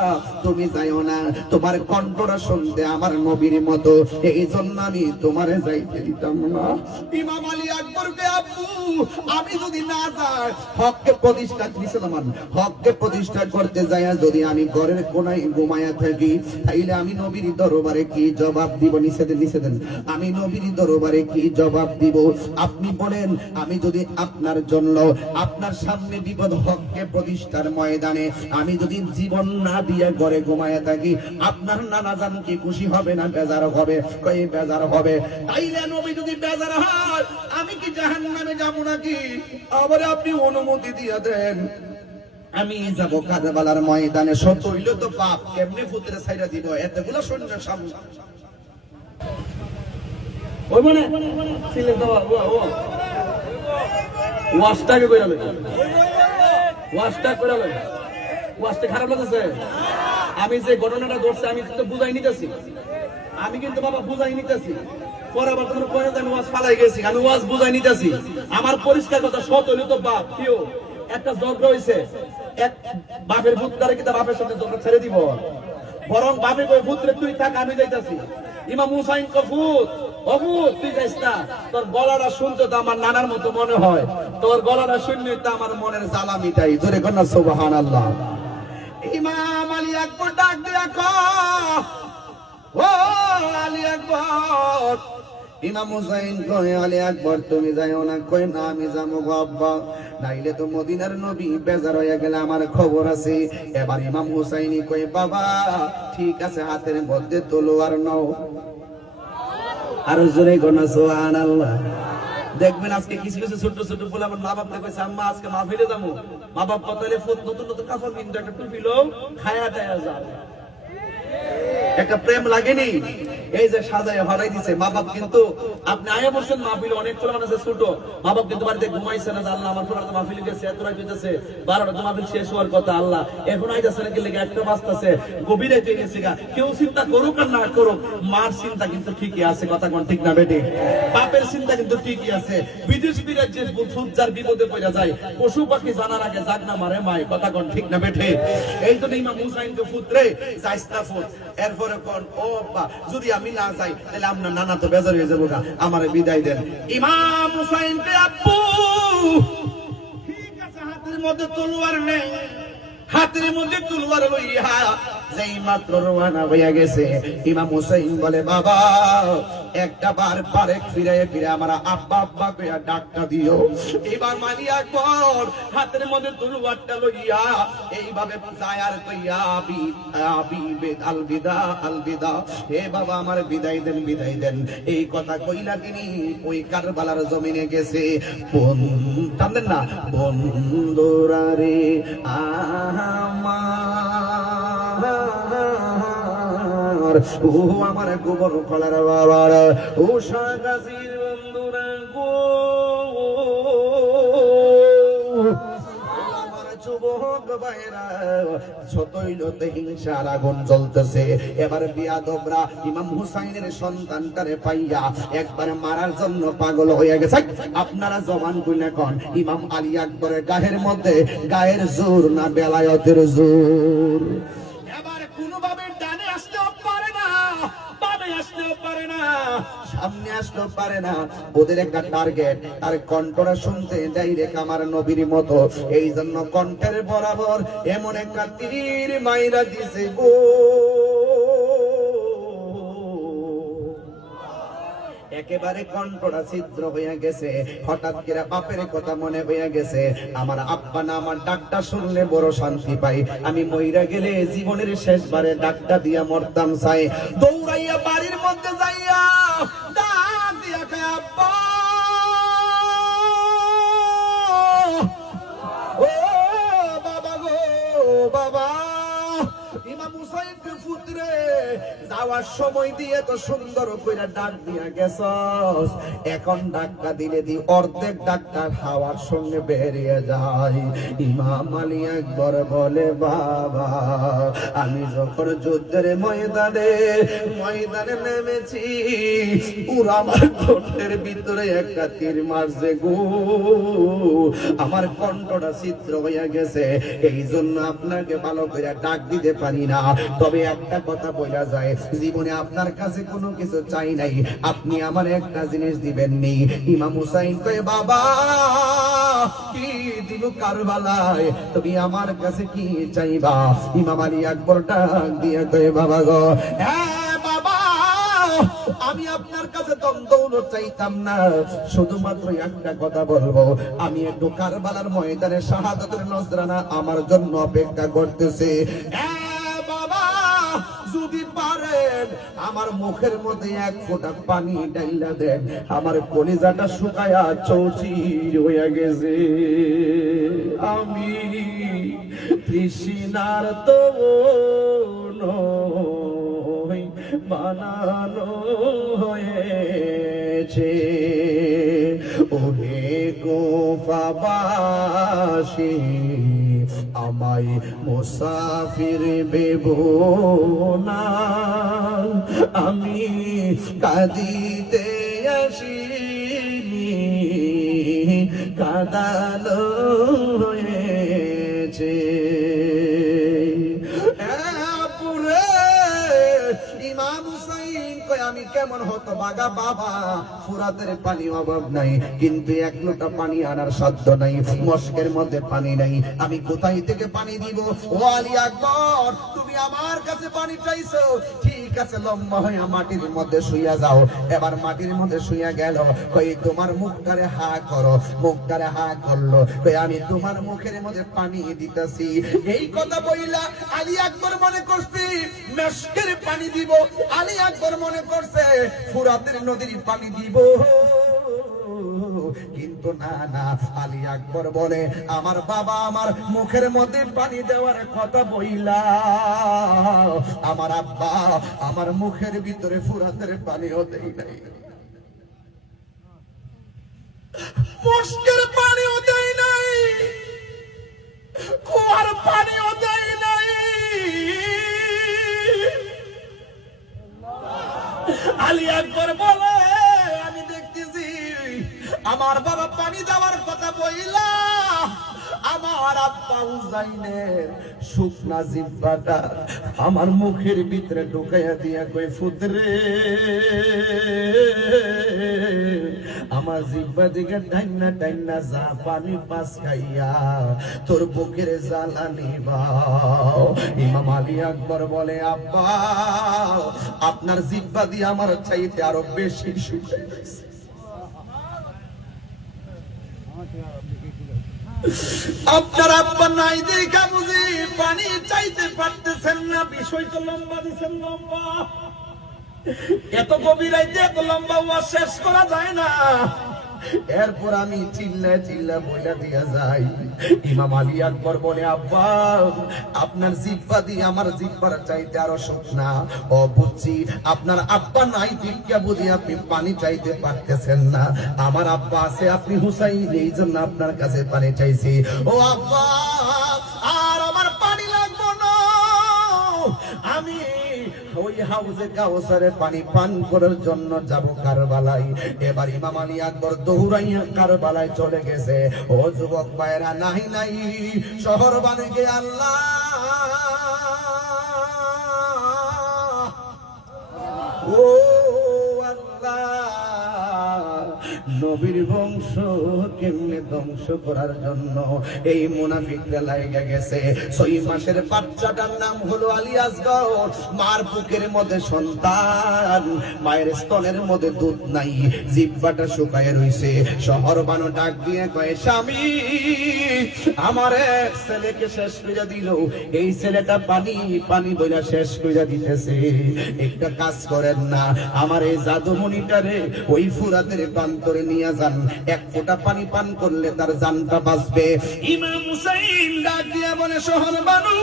তুমি যাইও না, তোমার কণ্ঠটা শুনতে আমার নবীর মতো, এই জন্য আমি তোমারে যাইতে দিতাম না। ইমাম আলী আকবরকে, আব্বু আমি যদি না যাই, হককে প্রতিষ্ঠা হককে প্রতিষ্ঠা করতে যাইয়া যদি আমি ঘরের কোনায় ঘুমায়া থাকি, তাইলে আমি নবীর দরবারে কি জবাব দিব? নিষেধেন, আমি নবীর দরবারে কি জবাব দিব? আপনি বলেন, আমি যদি আপনার জন্য আপনার সামনে বিপদ হককে প্রতিষ্ঠার ময়দানে আমি যদি জীবন না দিয়ে ঘরে ঘুমায়া থাকি, আপনার নানা জান কি খুশি হবে না বেজার হবে? কই বেজার হবে। তাইলে নবী যদি বেজার হয়, আমি কি জাহান্নামে যাবো নাকি? আবার আপনি অনুমতি দিয়ে দেন, আমি যাব কারবালার ময়দানে। সত্য হইল তো পাপ, কেমনে পুত্রে ছাইরা দিব? এতগুলো সৈন্যের সামনে ওই মানে ছিলে দাও ও ওয়াশটাকে কইরা লই, ওয়াশটা কইরা লই, ওয়াশটা খারাপ লাগছে। আমি যে ঘটনাটা ঘটছে আমি তো বুঝাই নিতেছি, আমি কিন্তু বাবা বুঝাই নিতেছি। পরে আবার তোমরা কয়ে আমি ওয়াজ ফালাই গেছি, আমি ওয়াজ বুঝাই নিতেছি। আমার পরিষ্কার কথা, সত হইল তো বাপ কেউ একটা ঝগড়া হইছে, এক বাপের ভূতটারে কি তার বাপের সাথে ঝগড়া ছেড়ে দিব? বরং বাপে কই ভূতরে তুই থাক, আমি যাইতাছি। ইমাম হুসাইন কো ভূত, ও ভূত তুই যাইস না, তোর গলাটা শুনতে তো আমার নানার মতো মনে হয়, তোর গলাটা শুনলে তো আমার মনের জ্বালা মিটাই। জোরে কর না সুবহানাল্লাহ। ইমাম আলী আকবর ডাক দিয়া কয়, ও আলী আকবর। ইমাম হুসাইন কয়, আলী আকবর তুমি যাইও না। কয় না, আমি যাবো গো আব্বা, নাইলে তো মদিনার নবী বেজার হয়ে গেলে আমার খবর আছে। এবার ইমাম হুসাইনি কয়, বাবা ঠিক আছে, হাতের মধ্যে তলোয়ার নাও। আর জোরে গনা সুবহানাল্লাহ। দেখবেন আজকে কিছু কিছু ছোট ছোট বলে আমার মা বাপ কইছে, আম্মা আজকে মাহফিলে যাবো। মা বাপ কতলে নতুন নতুন কাপড় কিনতে একটা টুপি লো, খায়া টায়া যায়, একটা প্রেম লাগেনি। এই যে সাজায় হরাই দিছে মা বাপ, কিন্তু আপনি আয়া বলছেন মাহফিলে অনেক ছোট মানুষ ছোট মা বাপ কিন্তু বাড়িতে ঘুমাইছে না। আল্লাহ আমার ছোট মাহফিলে গেছে, এত রাত হইতেছে, 12টা তো মাহফিল শেষ হওয়ার কথা, আল্লাহ এখন আইতাছে নাকি লেগে একটা বাজতাছে, গভীরে হয়ে গেছে গা। কেউ চিন্তা করুক আর না করুক, মার চিন্তা কিন্তু ঠিকই আছে, কথা কোন ঠিক না বেটে? বাপের চিন্তা কিন্তু ঠিকই আছে। বিদেশ বিরাজ্যের ফুৎজার বিপদে পড়া যায়, পশু পাখি জানার আগে জাগ না মারে মায়, কথা কোন ঠিক না বেটে? এই তো ইমাম হুসাইন তো পুত্রে যাইস না ফুট। এরপরে কোন, ও বাবা যদি আমি না যাই তাহলে আপনার নানা তো বেজার হয়ে যাবো গা, আমারে বিদায় দেন। ইমাম হুসাইন কে, আব্বু ঠিক আছে, হাতের মধ্যে তলোয়ার নেই, হাতের মধ্যে তলোয়ার লইয়া যেই মাত্র রওনা হইয়া গেছে, ইমাম হুসাইন বলে, বাবা একটা বার পারে ফিরে ফিরে আমার আব্বা আব্বা কইয়া ডাকটা দিও। এবার মানি আকবর হাতের মধ্যে তলোয়ারটা লইয়া এইভাবে যায় আর কইয়া, আলবিদা আলবিদা, হে বাবা আমার বিদায় দেন, বিদায় দেন। এই কথা কইলা তিনি ওই কারবালার জমিনে গেছে। টানলেন না, বন্ধুরা রে ও আমার গোবর কলার বাবার, ও শাহগাজীর বন্ধুরা গো, আমার যুবক ভাইরা, ছোটইলতে হিংসার আগুন জ্বলতেছে। এবার বিয়াদবরা ইমাম হুসাইনের সন্তানটারে পাইয়া একবার মারার জন্য পাগল হয়ে গেছে। আপনারা জবান কইনা কোন ইমাম আলী আকবরের গায়ের মধ্যে গায়ের জোর না বেলায়েতের জোর? এবার কোনোভাবে ডানে আসতেও পারে না, বামে আসতেও পারে না, সামনে আসতেও পারে না। ওদের একটা টার্গেট, আর কণ্ঠটা শুনতে ডাইরেক্ট আমার নবীর মতো। এই জন্য কণ্ঠের বরাবর এমন একটা তীর মাইরা দিছে গো, একেবারে কণ্ঠটা ছিদ্র হইয়া গেছে। হঠাৎ করে বাপের কথা মনে হইয়া গেছে, আমার আব্বা না আমার ডাকটা শুনলে বড় শান্তি পাই, আমি মইরা গেলে জীবনের শেষবারে ডাকটা দিয়া মরতাম চাই। দৌড়াইয়া বাড়ির মধ্যে যাইয়া ডাক দিয়া কয়, আব্বা ও বাবা গো বাবা। ইমাম হুসাইনকে পুত্রে যাওয়ার সময় দিয়ে তো সুন্দর করে ডাক দিয়া গেছস, এখন ডাকটা দিলে দি অর্ধেক ডাকটা হাওয়ার সঙ্গে বেরিয়ে যায়। ইমাম আলী আকবর বলে, বাবা আমি যখন যুদ্ধের ময়দানে নেমেছি, পুরো আমার কণ্ঠের ভিতরে একটা তীর মারছে গো, আমার কণ্ঠটা ছিদ্র হয়ে গেছে, এই জন্য আপনাকে ভালো করে ডাক দিতে পারি না। তবে একটা কথা বলা যায়, জীবনে আপনার কাছে কোনো কিছু চাই নাই, আপনি আমার একটা জিনিস দিবেননি। ইমাম হুসাইন কয়, বাবা কি দিব কারবালায়, তুমি আমার কাছে কি চাইবা? ইমাম আলী আকবর ডাক দিয়ে কয়, বাবা গো, হ্যাঁ বাবা, আমি আপনার কাছে দৌলত চাইতাম না, শুধুমাত্র একটা কথা বলবো, আমি একটু কারবালার ময়দানে শাহাদাতের নজরানা আমার জন্য অপেক্ষা করতেছে। যদি পারেন আমার মুখের মধ্যে এক ফোঁটা পানি ঢাইলা দেন, আমার কলিজাটা শুকায়া চৌচির হয়ে গেছে, আমি তৃষ্ণার তো বানানো হয়েছে। ওহে কুফাবাসী আমায় মুসাফির ভেবো না, আমি কাঁদিতে আসিনি, কাঁদানো হয়েছে। ইমাম হুসাইন কয়, আমি কেমন হতো বাগা বাবা, ফুরাতের পানি অভাব নাই, কিন্তু এক লোটা পানি আনার সাধ্য নাই, মস্কের মধ্যে পানি নাই, আমি কোথায় থেকে পানি দিব? ও আলী আকবর, তুমি আমার কাছে পানি চাইছো, ঠিক আছে, লম্বা হয়ে মাটির মধ্যে শুইয়া যাও। এবার মাটির মধ্যে শুইয়া গেল, কই তোমার মুখটারে হা করো, মুখটারে হা করলো, কই আমি তোমার মুখের মধ্যে পানি দিতেছি। এই কথা বইলা আলী আকবর মনে করছি মেশকের পানি দিব, আলী আকবর মনে করছে ফুরাতের নদীর পানি দিব, কিন্তু না না, আলী আকবর বলে, আমার বাবা আমার মুখের মধ্যে পানি দেওয়ার কথা বইলা আমার আব্বা আমার মুখের ভিতরে ফুরাতের পানিও দেই নাই, মুশকের পানিও দেই নাই, কুয়ার পানিও দেই নাই। আলী আকবর বলে, আমি দেখতেছি আমার বাবা পানি দেওয়ার কথা বইলা আমার আব্বা হুসাইনের শুকনা জিহ্বাটা আমার মুখের ভিতরে ঢুকাইয়া দিয়া কই, ফুতরে আমার জিহ্বা দিকে টাইনা টাইনা যা পানি পাস খাইয়া তোর বুকের জ্বালানি বাও। ইমাম আলী আকবর বলে, আব্বা আপনার জিহ্বা দিয়ে আমার চাইতে আরো বেশি শুকাই গেছে। আপনার আব্বা নাই দেখা বুঝি পানি চাইতে পারতেছেন না, বিষয় তো লম্বা দিচ্ছেন, লম্বা এত গভীরাইতে এত লম্বা ওয়া শেষ করা যায় না। এরপর আমি চিল্লা বইলা দিয়া যাই। ইমাম আলী আকবর বলে, আব্বা আপনার জিহ্বা দিয়ে আমার জিহ্বার চাইতে আরো শুকনা। ও বুঝছি আপনার আব্বা নাই দেখা বুঝি আপনি পানি চাইতে পারতেছেন না, আমার আব্বা আছে, আপনি হুসাইন, এই জন্য আপনার কাছে পানি চাইছি। ও আব্বা আর ওই হাউজে কাউসারে পানি পান করার জন্য যাব কারবালায়। এবার ইমাম আলী আকবর দৌড়াইয়া কারবালায় চলে গেছে। ও যুবক ভাইরা, নাই নাই শহর বানাকে আল্লাহ ও নবীর বংশ কেমনে ধ্বংস করার জন্য এই মুনাফিকরা লাগা গেছে। 6 মাসের বাচ্চাটার নাম হলো আলী আসগর। মার বুকের মধ্যে সন্তান, মায়ের স্তনের মধ্যে দুধ নাই, জিহ্বাটা শুকায় রইছে। শহর বানো ডাক দিয়ে কয়, স্বামী আমার এক ছেলেকে শেষ করে দিল, এই ছেলেটা পানি পানি বইলা শেষ করে দিতেছে। একটা কাজ করেন না, আমার এই জাদুমণিটারে ওই ফুরাতের প্রান্তরে নিয়ে যান, এক ফোঁটা পানি পান করলে তার জানটা বাঁচবে। ইমাম হুসাইন ডাক দিয়া বলে, শহর বানু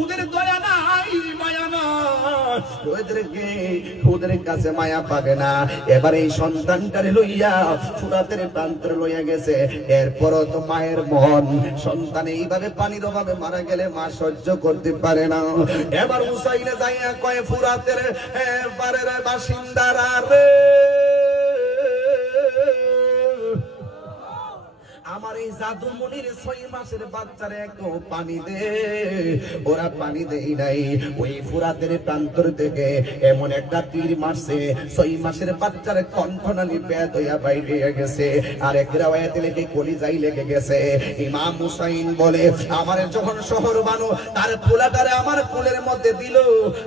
ওদের দয়া নাই, মায়া নাই, ওদের কাছে মায়া পাবে না। এবার এই সন্তানটারে লইয়া ফুরাতের প্রান্তরে লইয়া গেছে। এরপরও তো মায়ের মন, সন্তান এইভাবে পানির অভাবে মারা গেলে মা সহ্য করতে পারে না। এবার হুসাইনে যাইয়া কয়, ফুরাতের পারের বাসিন্দারা রে, আমার এই জাদুমণির 6 মাসের বাচ্চারে একটু পানি দে। ওরা পানি দেই নাই। ওই ফুরাতের প্রান্তর থেকে এমন একটা তীর মারছে, 6 মাসের বাচ্চারে কণ্ঠনালী পেট হইয়া বাইরে গেছে। আর এক রাওয়ায়াতে লেগে কলিজায় লেগে গেছে। ইমাম হুসাইন বলে, আমার যখন শহর বানো তার পোলাটারে আমার কোলের মধ্যে দিল,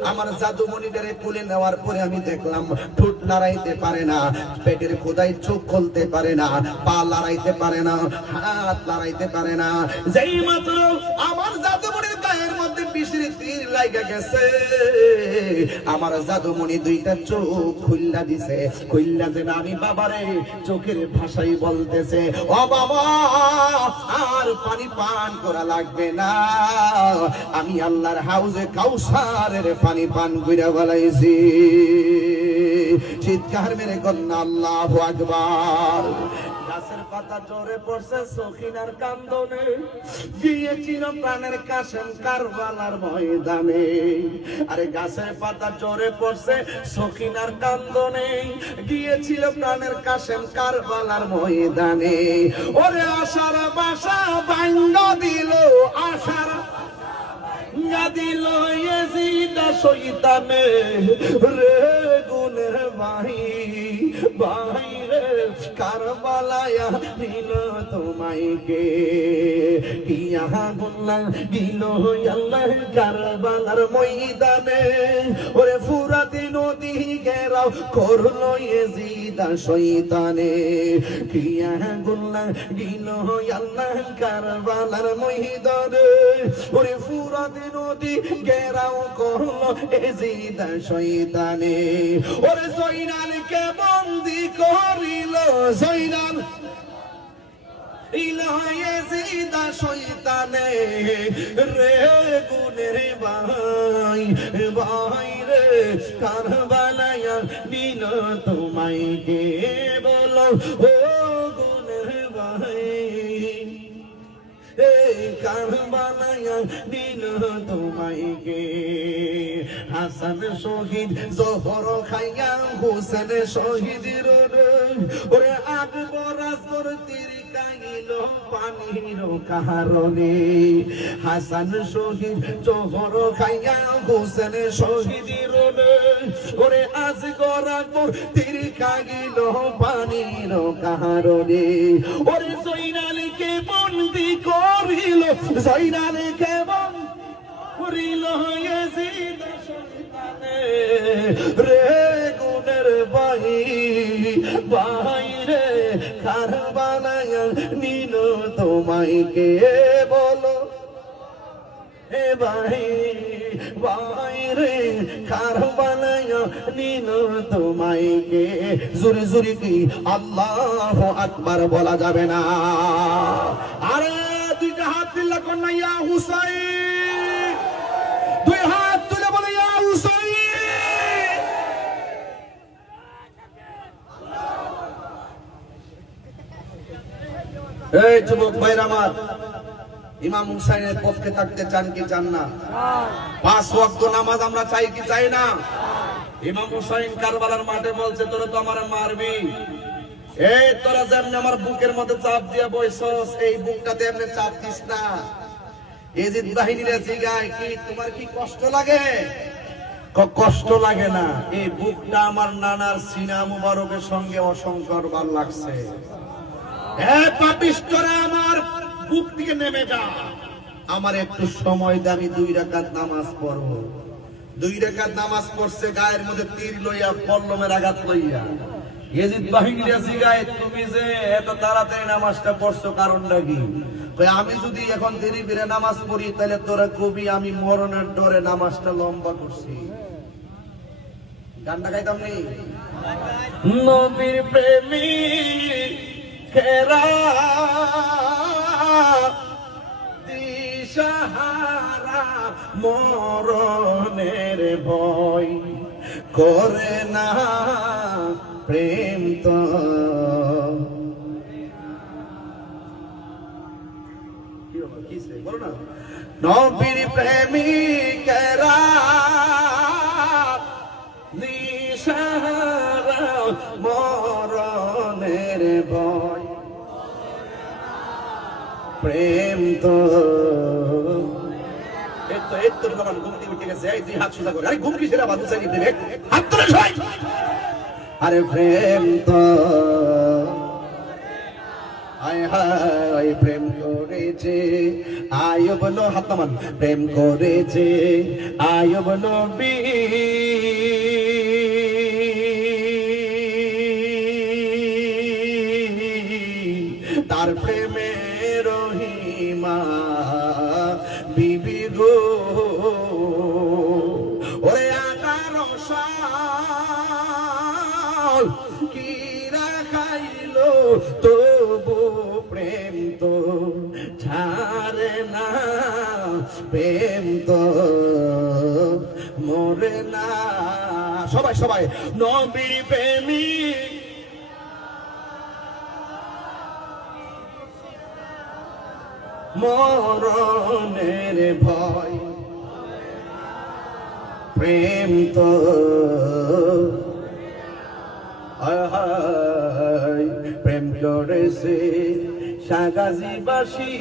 আমার জাদুমণিটারে কোলে নেওয়ার পরে আমি দেখলাম ঠোঁট লড়াইতে পারে না, পেটের খোদায় চোখ খুলতে পারে না, পা লড়াইতে পারে না, হাত লড়াইতে পারে না। যেই মাত্র আমার জাদুমণির গায়ের মধ্যে বিষের তীর লাগা গেছে, আমার জাদুমণি 2টা চোখ খুইল্লা দিছে। খুইল্লা দেন আমি বাবারে চোখের ভাষাই বলতেছে, ও বাবা আর পানি পান করা লাগবে না, আমি আল্লাহর হাউজে কাউসারের পানি পান কইরা বলাইছি। চিৎকার মেরে কন্যা আল্লাহু আকবার। গাছের পাতা ঝরে পড়ছে সখিনার কান্দনে, গিয়েছিল প্রাণের কাশেম কারবালার ময়দানে। আরে গাছের পাতা ঝরে পড়ছে সখিনার কান্দনে, গিয়েছিল প্রাণের কাশেম কারবালার ময়দানে। ওরে আশার বাসা ভাঙ্গ দিল, আশার দিল ইয়াজিদ শয়তানে রে, গুনের ভাই ভাই রে কারবালায় দিল তোমায় কে, ইয়া গুল্লা দিল আল্লাহ কারবালার ময়দানে। ওরে ফুরাতে নদী ঘেরাও করলো ইয়াজিদ শয়তানে, ইয়া গুল্লা দিল আল্লাহ কারবালার ময়দানে। ওরে ফুরাতে নদী ঘেরাও করলো ইয়াজিদ শয়তানে। ওরে জয়নালকে বন্দী করিল, জয়নাল ইয়াজিদ শয়তানে রে, গুনের ভাই ভাই রে কারবালায় দিল তোমায় কে, বলো ও গুনের ভাই কারবালায় দিল তোমায় কে। হাসান শহীদ জহর খাইয়া হোসেন শহীদ ওরে আকবর আসবর তীর কাইল পানির কারণে। হাসান শহীদ জহর খাইয়া হোসেন শহীদ ওরে আসগর আকবর তীর কাইল পানির কারণে। ওরে জয়নালকে বন্দী করিল, জয়নালকে বন্দী করিল ইয়াজিদ শয়তানে রে, গুনের ভাই ভাই রে কারবালায় নিল তোমায় কে, বলো এ ভাই ভাই রে কারবালায় নিল তোমায় কে। জোরে জোরে কি আল্লাহু আকবার বলা যাবে না? আরে 2টা হাত দিল্লা কন্যা ইয়া হুসাইন, 2 হাত তুলে বলে ইয়া হুসাইন। এই যুবক ভাইরা আমার, ইমাম হুসাইনের পক্ষে থাকতে চান কি চান না? 5 ওয়াক্ত নামাজ আমরা চাই কি চাই না? ইমাম হুসাইন কারবালার মাঠে বলছে, তোরা তো আমার মারবি, এই তোরা যেমন আমার বুকের মধ্যে চাপ দিয়ে বইছস, এই বুকটাতে এমনি চাপ দিস না। এজিদ বাহিনীরা জিগায়, কি তোমার কি কষ্ট লাগে? কষ্ট লাগে না, এই বুকটা আমার নানার সিনা মুবারকের সঙ্গে অসংখ্য বার লাগছে। পাপিষ্ঠরা আমার বুক থেকে নেমে যা, আমার একটু সময় দে, আমি 2 রাকাত নামাজ পড়বো। 2 রাকাত নামাজ পড়ছে, গায়ের মধ্যে তীর লইয়া, পল্লমের আঘাত লইয়া। ইয়েজিদ বাহিনীরা জিগায়, তুমি যে এত তাড়াতাড়ি নামাজটা পড়ছো কারণটা কি? আমি যদি এখন দেরি করে নামাজ পড়ি তাহলে তোরা কবি আমি মরণের ডরে নামাজটা লম্বা করছি। গানটা গাইতাম নেই? নবীর প্রেমিকেরা দিশাহারা, মরণের ভয় করে না, প্রেম তো বলো না। নবীর প্রেমিকেরা দিশাহারা, মরণের ভয়, প্রেম তো একটু বাবা ঘুম থেকে উঠে গেছে, এই 2 হাত সোজা করে, আরে ঘুম কিসের আবার দুই সাইড দিলে হাত ধরে সবাই, আরে প্রেম তো হায় হায় প্রেম করেছে আয়ুব নবী, হাত নামান, প্রেম করেছে আয়ুব নবী, তার প্রেমে রহিমা বিবি গো, ওরে 18 সাল কি রাখাইলো, তবু প্রেম তো ছাড়ে না, প্রেম তো মরে না। সবাই সবাই নবী প্রেমিক মরণের ভয়, প্রেম তো প্রেম করেছে সাগাজিবাসী,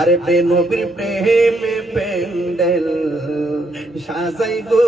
আরে নবীর প্রেমে প্যান্ডেল সাজাই গো।